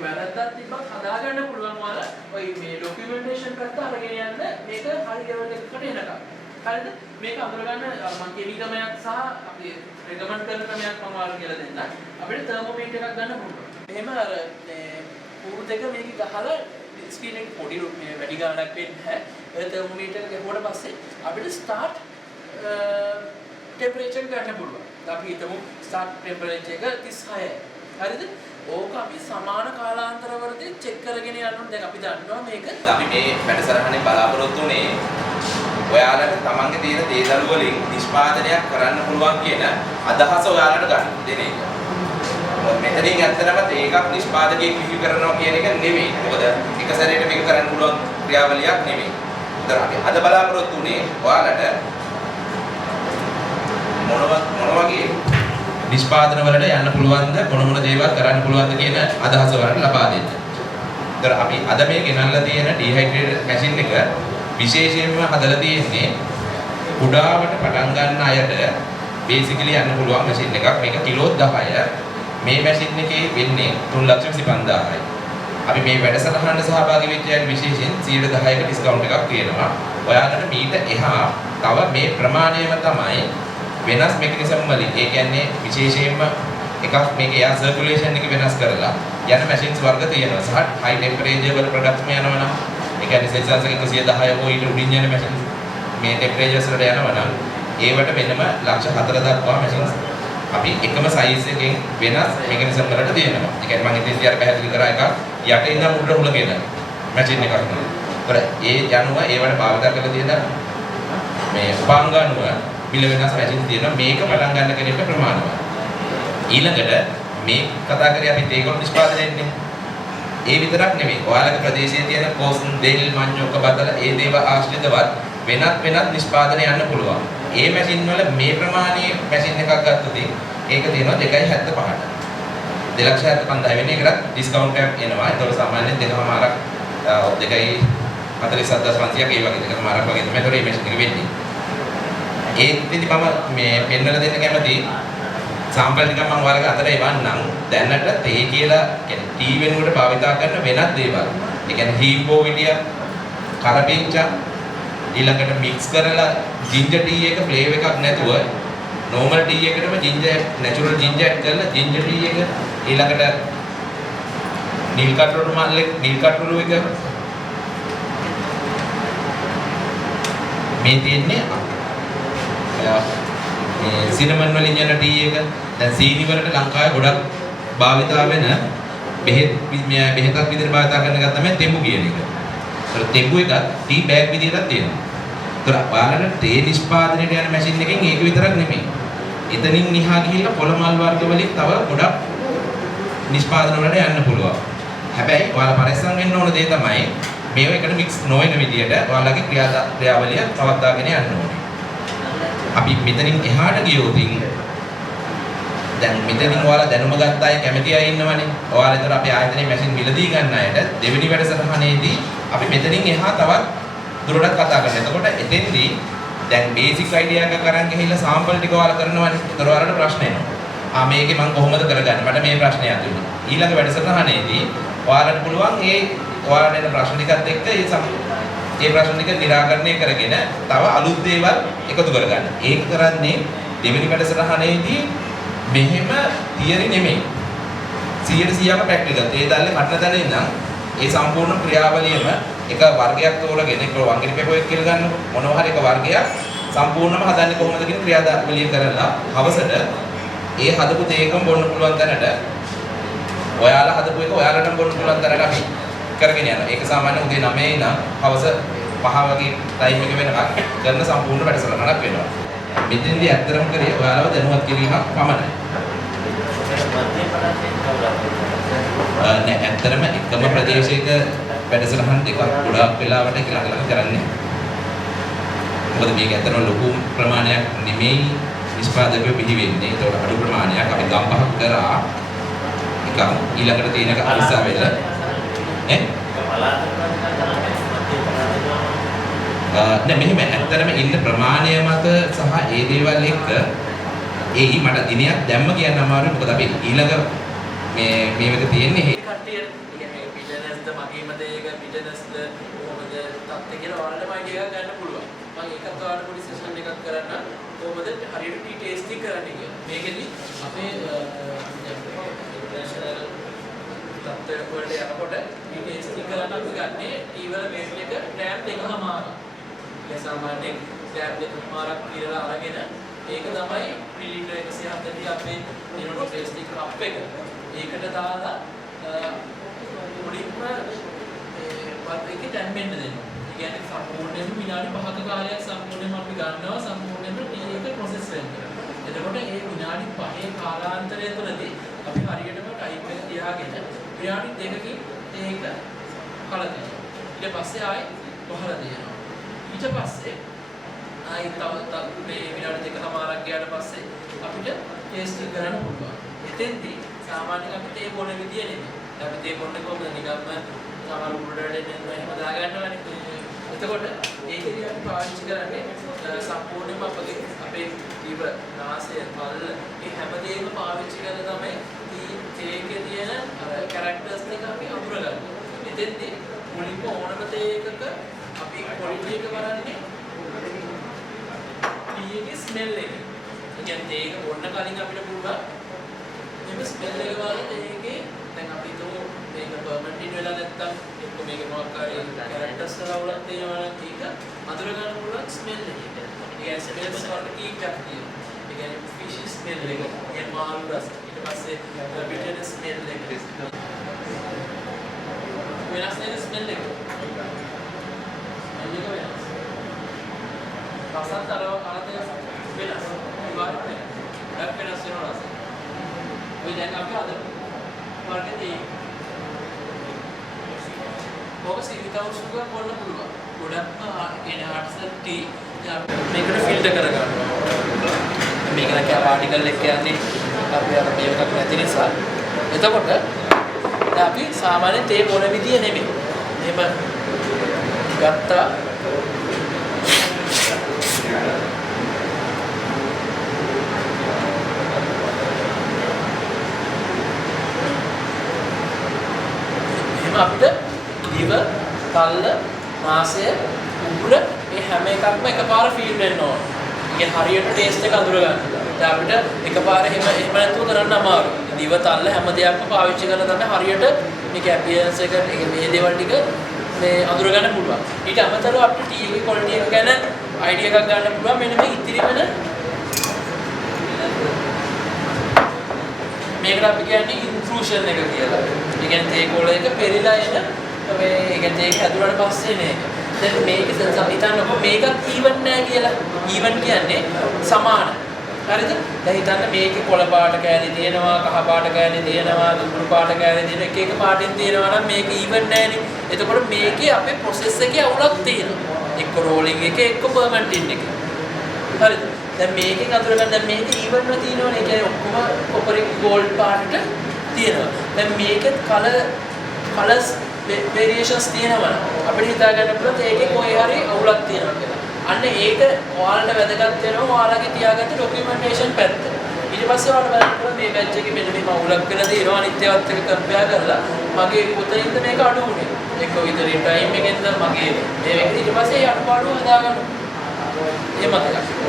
වැරද්දක් තිබ්බත් හදා ගන්න පුළුවන් ඔයාලා ඔය මේ ડોකියුමන්ටේෂන් පැත්ත අරගෙන යන්න මේක හරි ලෙවල් එකකට එනකම්. හරිද? මේක අඳුරගන්න මම කෙමි ක්‍රමයක් සහ අපි රෙකමන්ඩ් කරන ක්‍රමයක් මම ඔයාලට කියලා දෙන්න. අපිට තර්මෝමීටර් එකක් ගන්න පුළුවන්. එහෙම අර මේ පුරු දෙක මේක ගහලා ස්ක්‍රීන් එක පොඩි මේ වැඩි ගානක් වෙන්නේ නැහැ. ඒ තර්මෝමීටර් එක ගහුවට පස්සේ අපිට ස්ටාර්ට් ටෙම්පරේචර් ගන්න පුළුවන්. අපි හිතමු ස්ටාර්ට් ටෙම්පරේචර් එක 36යි. හරිද? ඕක අපි සමාන කාලාන්තරවලදී චෙක් කරගෙන යන්න ඕනේ. දැන් අපි දන්නවා මේක. අපි මේ වැඩසටහනේ බලාපොරොත්තු වෙන්නේ ඔයාලට තමන්ගේ තියෙන දේදළු වලින් නිෂ්පාදනයක් කරන්න පුළුවන් කියන අදහස ඔයාලට ගන්න දෙන එක. මෙතනින් ඇත්තටම ඒකක් නිෂ්පාදකයෙක් විහි කරනවා කියන එක නෙමෙයි. මොකද එක සැරේට මේක කරන්න පුළුවන් ක්‍රියාවලියක් නෙමෙයි. ඒතර අපි අද බලාපොරොත්තු වෙන්නේ ඔයාලට මොන වගේ නිෂ්පාදන වලට යන්න පුළුවන්ද මොන දේවල් කරන්න පුළුවන්ද කියන අදහස වලට ලබා දෙන්න. ඒතර අපි අද මේ ගෙනල්ලා තියෙන ඩිහයිඩ්‍රේටර් මැෂින් එක විශේෂයෙන්ම හදලා තියෙන්නේ කුඩාවට පටන් ගන්න අයට බේසිකලි යන්න පුළුවන් මැෂින් එකක්. මේක කිලෝ 10. මේ මැෂින් එකේ වෙන්නේ 3,25,000යි. අපි මේ වැඩසටහනට සහභාගී වෙච්ච අයට විශේෂයෙන් 10%ක ඩිස්කවුන්ට් එකක් තියෙනවා. ඔයාලට මීට එහා තව මේ ප්‍රමාණයම තමයි වෙනස් මෙකනිසම් වලින් ඒ කියන්නේ විශේෂයෙන්ම එකක් මේක එයා සර්කියුලේෂන් එක වෙනස් කරලා යන මැෂින්ස් වර්ග තියෙනවා. සහ හයි ටෙම්පරේචර් වල ප්‍රොඩක්ට්ස් මේ යනවා නම් ඒ කියන්නේ සෙල්සියස් එක 110 හෝ ඊට උඩින් යන මැෂින්ස් මේ ටෙම්පරේචර්ස් වලට යනවා නම් ඒවට වෙනම ලක්ෂ 4 දක්වා මැෂින්ස් අපි එකම සයිස් එකෙන් වෙනස් මෙකනිසම් වලට තියෙනවා. ඒ කියන්නේ මම ඉතින් අර පැහැදිලි කරා එකක් යට ඉඳන් උඩට හුලගෙන මැෂින් එකක් නේ. ඒතර ඒ යනුව ඒවට භාවිත කරලා තියෙන මේ උපාංගනුව බිල වෙනස් මැෂින් තියෙනවා. මේක පටන් ගන්න කෙනෙක්ට ප්‍රමාණවත්. ඊළඟට මේ කතා කරේ අපි තේගොල්ල නිෂ්පාදනයේනේ. ඒ විතරක් නෙමෙයි. ඔයාලගේ ප්‍රදේශයේ තියෙන කෝස්න්, දෙල්, මඤ්ඤොක්ක බදල ඒ දේව ආශ්‍රිතව වෙනත් නිෂ්පාදනය යන්න පුළුවන්. ඒ මැෂින් වල මේ ප්‍රමාණයේ මැෂින් එකක් ගත්තොත් ඒක තියෙනවා 2.75ට. 2,75,000 වෙන එකකට ඩිස්කවුන්ට් එකක් එනවා. ඒතකොට සාමාන්‍යයෙන් 2.5ක් 2,47,500ක් ඒ වගේ 2.5ක් වගේ තමයි ඒතකොට මේ මැෂින් එක වෙන්නේ. ඒකෙදි මම මේ පෙන්වලා දෙන්න කැමති සාම්පල් ටිකක් මම ඔයාලගේ අතට එවන්නම්. දැනට තේ කියලා කියන්නේ ටී වෙනුවට භාවිතා කරන වෙනත් දේවල්. ඒ කියන්නේ හීපෝ විඩිය, කරපිංචා ඊළඟට මික්ස් කරලා ජින්ජර් ටී එක ෆ්ලේවර් එකක් නැතුව normal ටී එකටම ජින්ජර් natural ජින්ජර් ඇඩ් කරලා ජින්ජර් ටී එක ඊළඟට නිල් කටුරු එක මේ තියෙන්නේ මේ සිනමන් වලින් යන ටී එක දැන් සීනි වලට ලංකාවේ ගොඩක් භාවිතා වෙන බෙහෙතක් විදිහට භාවිතා කරන එක තමයි තෙඹු කියන එක. ඒතර තෙඹු එකත් ටී බෑග් විදිහටත් තියෙනවා. ඒතර ඔයාලට තේ නිෂ්පාදනයට යන මැෂින් එකෙන් ඒක විතරක් නෙමෙයි. එතනින් එහා ගිහිල්ලා පොළමල් වර්ග වලින් තව ගොඩක් නිෂ්පාදන වලට යන්න පුළුවන්. හැබැයි ඔයාලා පරිස්සම් වෙන්න ඕන දේ තමයි මේව එකට මික්ස් නොවන විදියට ඔයාලගේ ක්‍රියාවලිය පවත්වාගෙන යන්න ඕනේ. අපි මෙතනින් එහාට ගියොතින් දැන් මෙතනින් ඔයාලා දැනුම ගත්ත අය කැමති අය ඉන්නවනේ. ඔයාලා ඒතර අපේ ආයතනයේ මැෂින් මිලදී ගන්න අයට දෙවෙනි වැඩසටහනේදී අපි මෙතනින් එහා තවත් දුරටත් කතා කරනවා. එතකොට එතෙන්දී දැන් බේසික් අයිඩියා එකක් අරන් ගිහිල්ලා සාම්පල් ටික ඔයාලා කරනවනේ. ඒතර ඔයාලට ප්‍රශ්න එනවා. මේකේ මම කොහොමද කරගන්නේ? මට මේ ප්‍රශ්නයක් තිබුණා. ඊළඟ වැඩසටහනේදී ඔයාලට පුළුවන් ඔයාලට එන ප්‍රශ්න ටිකත් එක්ක ඒ ප්‍රශ්න ටික निराකරණය කරගෙන තව අලුත් දේවල් එකතු කරගන්න. ඒක කරන්නේ දෙවෙනි වැඩසටහනේදී මෙහෙම තියරි නෙමෙයි. 100%ම ප්‍රැක්ටිකල්. ඒ දැල්ලේ කටන තැන ඉඳන් ඒ සම්පූර්ණ ක්‍රියාවලියම එක වර්ගයක් තෝරගෙන ඒක වංගිරි පෙපුවෙක් කියලා ගන්න මොනවා හරි එක වර්ගයක් සම්පූර්ණයෙන්ම හදන්නේ කොහොමද කියන ක්‍රියාවලිය කරලා හවසට ඒ හදපු දෙයකම බොන්න පුළුවන් තැනට ඔයාලා හදපු එක ඔයාලටම බොන්න පුළුවන් තරකට අපි කරගෙන යනවා. ඒක සාමාන්‍යයෙන් උදේ 9 ඉඳන් හවස 5 වගේ ටයිම් එක වෙනකන් කරන සම්පූර්ණ වැඩසටහනක් වෙනවා. මෙතෙන්දී ඇත්තටම කරේ ඔයාලව දැනුවත් කිරීමක් පමණයි. නෑ ඇත්තටම එකම ප්‍රදේශයක වැඩසටහන් දෙකක් ගොඩාක් වෙලාවට එක ළඟ කරන්නේ. මොකද මේක ඇත්තටම ලොකු ප්‍රමාණයක් නෙමෙයි නිෂ්පාදකයෝ බිහි වෙන්නේ. ඒකට අඩු ප්‍රමාණයක් අපි ගම් පහක් කරා එකක් ඊළඟට තියෙන එක අරිසා වෙලා නෑ මෙහෙම ඇත්තටම ඉන්න ප්‍රමාණය මත සහ ඒ දේවල් එක්ක මට දිනයක් දැම්ම කියන්න අමාරුයි. මොකද අපි ඊළඟ මේක තියෙන්නේ කට්ටිය කියන්නේ බිස්නස්ද මගේම දෙයක බිස්නස්ද කොහොමද තත්ත්වය කියලා ඔයාලටම අයිඩියා එකක් ගන්න පුළුවන්. මම ඒකත් ඔයාලට පොඩි සෙෂන් එකක් කරන්න කොහොමද හරියට ටී ටේස්ටිං කරන්නේ කියලා. මේකෙදි අපේ ඉන්ටර්නැෂනල් තත්ත්වය වලට යනකොට ටී ටේස්ටිං කරන්න අපි ගන්නේ ටී වල මේට් එක ටෑබ් එකමාරක්. ඒ සාමාන්‍යයෙන් ටෑබ් එකමාරක් කියලා අරගෙන ඒක තමයි මිලිලීටර් 140 අපේ දිනන ටේස්ටිං කප් එක. ඒකට දාලා මුලින්ම ඒකේ දැම්මෙන්න දෙනවා. ඒ කියන්නේ සම්පූර්ණයෙන්ම විනාඩි 5ක කාලයක් සම්පූර්ණයෙන්ම අපි ගන්නවා සම්පූර්ණයෙන්ම ටී එක ප්‍රොසෙස් වෙන්න. එතකොට මේ විනාඩි 5 කාලාන්තරය තුළදී අපි හරියටම ටයිම් එක තියාගෙන විනාඩි 2කින් ඒක කලනවා. ඊට පස්සේ ආයෙ වහලා දෙනවා. ඊට පස්සේ ආයෙ තව මේ විනාඩි 2කමාරක් ගියාට පස්සේ අපිට ටේස්ටිං කරන්න පුළුවන්. එතෙන්දී සාමාන්‍යයෙන් අපි තේ බොන විදිය නෙමෙයි. අපි තේ බොන්නේ කොහොමද නිකම්ම සමහර උඩට එන්න එහෙම දාගන්නවනේ. එතකොට ඒකදී අපි පාවිච්චි කරන්නේ සම්පූර්ණයෙන්ම අපේ ජීව නාසය පල්ල මේ හැමදේම පාවිච්චි කරලා තමයි තේකේ තියෙන කැරක්ටර්ස් ටික අපි අඳුරගන්නේ. එතෙන්දී මුලින්ම ඕනම තේකක අපි ක්වොලිටි එක බලන්නේ ටීයේ ස්මෙල් එක. ඒ කියන්නේ තේක බොන්න කලින් අපිට පුළුවන් මේ ස්මෙල් එක වලට ඒකේ දැන් අපි හිතමු මේක පර්මනන්ට් වෙලා නැත්තම් එක්ක මේක මොකක් හරි කැරක්ටර්ස් වල වුණත් තියෙනවා නම් ඒක අඳුර ගන්න පුළුවන් ස්මෙල් එක. ඒ ස්මෙල්ස් වලට කීයක් තියෙනවා. ඒ කියන්නේ ෆිෂ් ස්මෙල් එක, ඒ මාළු රස, ඊට පස්සේ බිටර් ස්මෙල් එක. වෙනස් නේද ස්මෙල් එක? මේක වෙනස්. රසත් අරතේ වෙනස්. ඉවාරට වෙනස් වෙනවා රස. ඔය දැන් අපි අද වර්ගයේ ඔක සිවිතවුසුක කරන්න පුළුවන්. ගොඩක්ම එන ආර්ට්ස් ටී මේකට ෆිල්ටර් කරගන්නවා. මේක නැක පාටිකල් එක යන්නේ අපි අර මේකක් නැති නිසා. එතකොට දැන් අපි සාමාන්‍ය තේ බොන විදිය නෙමෙයි. එහෙම ගත්තා අපිට දිව, තල්ල, නාසය, උගුර මේ හැම එකක්ම එකපාර ෆීල් වෙන්න ඕන. ඒක හරියට ටේස්ට් එක අඳුර ගන්න. දැන් අපිට එකපාර එහෙම නැතුව කරන්න අමාරුයි. දිව, තල්ල හැම දෙයක්ම පාවිච්චි කරලා තමයි හරියට මේක ඇපියරන්ස් එක මේ දේවල් ටික මේ අඳුර ගන්න පුළුවන්. ඊට අමතරව අපිට ටී එකේ ක්වොලිටි එක ගැන අයිඩියා එකක් ගන්න පුළුවන්. මෙන්න මේ ඉතිරි වෙන මේකට අපි කියන්නේ ඉන්ට්‍රූෂන් එක කියලා. ඒ කියන්නේ තේ කොළ එක පෙරිලා එන මේ ඒ කියන්නේ ඒක ඇතුළට පස්සේ නේ. දැන් මේක හිතන්නකො මේකත් ඊවන් නෑ කියලා. ඊවන් කියන්නේ සමාන. හරිද? දැන් හිතන්න මේකේ කොළ පාට කෑලි තියෙනවා, කහ පාට කෑලි තියෙනවා, දුඹුරු පාට කෑලි තියෙනවා, එක එක පාටින් තියෙනවා නම් මේක ඊවන් නෑනේ. එතකොට මේකේ අපේ process එකේ අවුලක් තියෙනවා. එක්ක rolling එකේ එක්ක fermenting එකේ. හරිද? දැන් මේකෙන් අතුර ගන්න දැන් මේක ඊවන්ව තියෙනවනේ. ඒ කියන්නේ ඔක්කොම කොපරේ ගෝල්ඩ් පාටට තියෙනවා. දැන් මේකෙත් කලර්ස් variations තියෙනවා. අපිට හිතා ගන්න පුළුවන් ඒකේ කොහේ හරි අවුලක් තියෙනවා කියලා. අන්න ඒක ඔයාලට වැදගත් වෙනවා ඔයාලගේ තියාගත්ත ડોකියුමන්ටේෂන් පැත්ත. ඊට පස්සේ ඔයාලට බලන්න පුළුවන් මේ බැච් එකේ මෙන්න මේ අවුලක් වෙලා තියෙනවා අනිත්‍යවත් එක්ක කම්පෙයාර් කරලා මගේ කොතනින්ද මේක අඩු වුනේ. එක්ක විතරේ ටයිම් එකෙන්ද මගේ මේ ඊට පස්සේ ඒ අඩුපාඩු හදා ගන්නවා. ඒ මතකයි.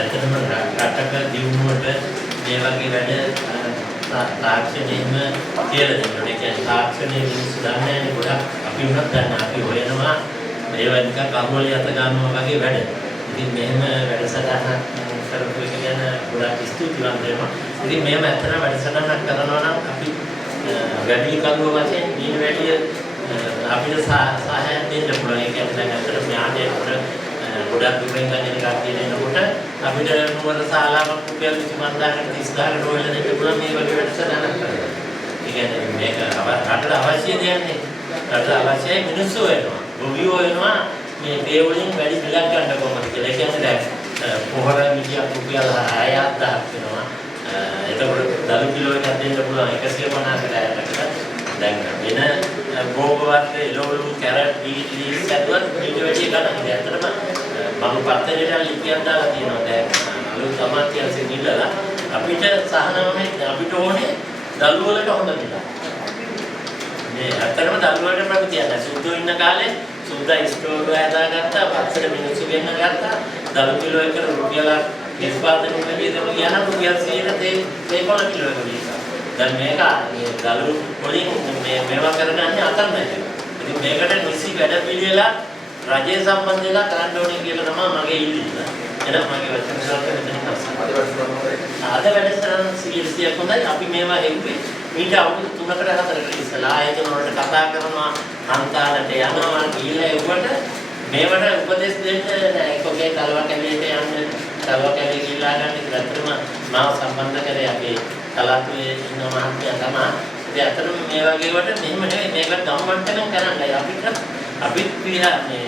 ඇත්තටම රටක දියුණුවට මේ වගේ වැඩ තාක්ෂණයෙන්ම කියලා දෙනවා. ඒ කියන්නේ තාක්ෂණයේ මිනිස්සු දන්නේ නැහැ ගොඩක්. අපි උනත් දන්න අපි හොයනවා මේවා නිකන් කරුවලිය අත ගන්නවා වගේ වැඩ. ඉතින් මෙහෙම වැඩසටහනක් කරපු එක ගැන ගොඩක් ස්තුතිවන්ත වෙනවා. ඉතින් මෙහෙම ඇත්තටම වැඩසටහනක් කරනවා නම් අපි වැඩි කරුව වශයෙන් ඊට වැඩි අපිට සහායක් දෙන්න පුළුවන්. ඒ කියන්නේ දැන් ඇත්තටම ඥානයට ගොඩක් දුරින් ගන්න එකක් තියෙනකොට අපිට නුවර ශාලාවක් රුපියල් 25000කට 30000කට හොයලා දෙන්න පුළුවන් මේ වගේ වැඩසටහනක් කරලා. ඒ කියන්නේ මේක රටට අවශ්‍ය දෙයක් නේ. රටට අවශ්‍යයි මිනිස්සු වෙනවා. ගොවියෝ වෙනවා මේ තේ වලින් වැඩි බිලක් ගන්න කොහොමද කියලා. ඒ කියන්නේ දැන් පොහොර මිටියක් රුපියල් 6000ක් වෙනවා. එතකොට දළු කිලෝ එකක් දෙන්න පුළුවන් 150කට ඇටකට. දැන් වෙන භෝගවත් එළවලු කැරට් බීටි සැදුවත් ඊට වැඩි ගණන්. ඇත්තටම මම පත්තරේට ලිපියක් දාලා තියෙනවා. දැන් අලුත් අමාත්‍යංශෙන් ඉල්ලලා අපිට සහනමයි අපිට ඕනේ දළු වලට හොඳ මිල. මේ ඇත්තටම දළු වලට ප්‍රගතියක් නැහැ. සුද්ධෝ ඉන්න කාලේ සුද්ධා ස්ටෝර් එක හදාගත්තා, පස්සට මිනිස්සු ගෙන්න ගත්තා. දළු කිලෝ එකට රුපියල් 25 රුපියල් දෙන්න කියන රුපියල් 100ට තේ කොළ කිලෝ එක දීලා. දැන් මේක මේ දළු වලින් මේවා කරගන්නේ අතන්නයි. ඉතින් මේකට නිසි වැඩ පිළිවෙලක් රජය සම්බන්ධ වෙලා කරන්න ඕනේ කියලා තමයි මගේ ඉල්ලීම. එහෙනම් මගේ වචන සල්ප මෙතනින් අවසන්. අද වැඩසටහන සිලිසියක් හොඳයි. අපි මේවා හෙව්වේ ඊට අවුරුදු 3කට 4කට ඉස්සලා ආයතන වලට කතා කරනවා, හන්තාලට යනවා කියලා එව්වට මේවට උපදෙස් දෙන්න ඒකෝගේ කලවා කැලේට යන්න, කලවා කැලේ ගිහිල්ලා ගන්න කියලා අතරම මාව සම්බන්ධ කරේ අපේ කලාතුරේ ඉන්න මහත්මයා තමයි. ඉතින් අතරම මේ වගේ වට මෙහෙම නෙවෙයි මේකට ගම්වට්ටම් කරන්නයි අපිත් පියා මේ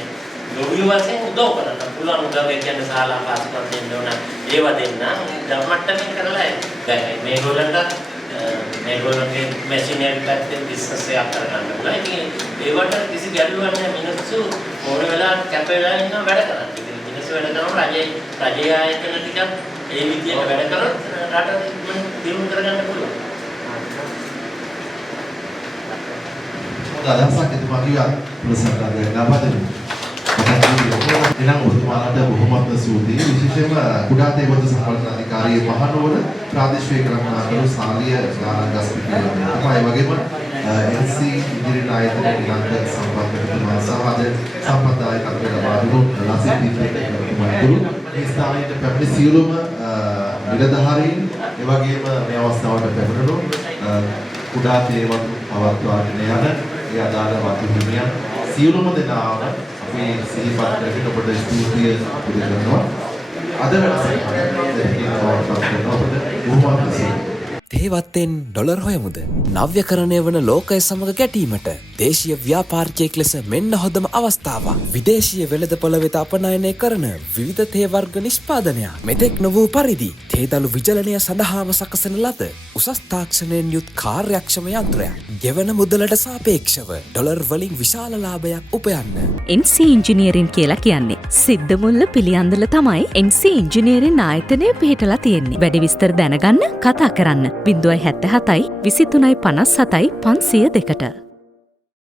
ගොවියෝ වශයෙන් උදව් කරන්න පුළුවන්. උදව් කියන්නේ ශාලා පාස්කම් දෙන්න ඕන ඒවා දෙන්න ගම්වට්ටම් කරලා දැන් මේගොල්ලන්ගේ මැෂිනරි පැත්තෙන් බිස්නස් එකක් කරගන්න පුළුවන්. ඉතින් ඒවට කිසි ගැටලුවක් නැහැ. මිනිස්සු ඕන වෙලාවට කැප වෙලා ඉන්න වැඩ කරන්නේ. ඉතින් මිනිස්සු වැඩ කරනවා රජයේ ආයතන ටිකක් ඒ විදිහට වැඩ කරොත් රට දියුණු කරගන්න පුළුවන්. අදහසක් එතුමා කිව්වා ප්‍රසන්නතාවය ලබාදෙන්න. එනම් ඔබතුමාලට බොහොමත්ම ස්තුතියි. විශේෂයෙන්ම කුඩා තේ පොත සම්පන්න අධිකාරිය මහනුවර ප්‍රාදේශීය ක්‍රමානුකූල සාලිය ගස්පිටිය. තමයි වගේම NC ඉදිරි නායකයන් ඊළඟ සම්බන්ධතුමා සහාද සම්පදායකත්වය ලබා දුණු ලසිත් පිටකතුමාතුළු මේ ස්ථානයේ පැමිණි සියලුම නිලධාරීන් ඒ වගේම මේ අවස්ථාවට පැමිණුණු කුඩා තේ වතු පවත්වාගෙන යන ඒ අදාළ වතු හිමියන් සියලුම දෙනාම අපි සිහිපත් කරගෙන ඔබට ස්තුතිය පිළිගන්නවා. අද වැඩසටහන තේවත්තෙන් ඩොලර් හොයමුද? නව්‍යකරණය වන ලෝකය සමග ගැටීමට දේශීය ව්‍යාපාරිකයෙක් ලෙස මෙන්න හොඳම අවස්ථාවක්. විදේශීය වෙළඳපොළ වෙත අපනයනය කරන විවිධ තේ වර්ග නිෂ්පාදනයක්. මෙතෙක් නොවූ පරිදි තේදළු විචලනය සඳහාම සකසන ලද උසස් තාක්ෂණයෙන් යුත් කාර්යක්ෂම යන්ත්‍රයක්. ගෙවන මුදලට සාපේක්ෂව ඩොලර් වලින් විශාල ලාභයක් උපයන්න. NC ඉංජිනේරින් කියලා කියන්නේ සිද්ධමුල්ල පිළියන්දල තමයි NC ඉංජිනේරින් ආයතනය පිහිටලා තියෙන්නේ. වැඩි විස්තර දැනගන්න කතා කරන්න 077 23 57 502ට.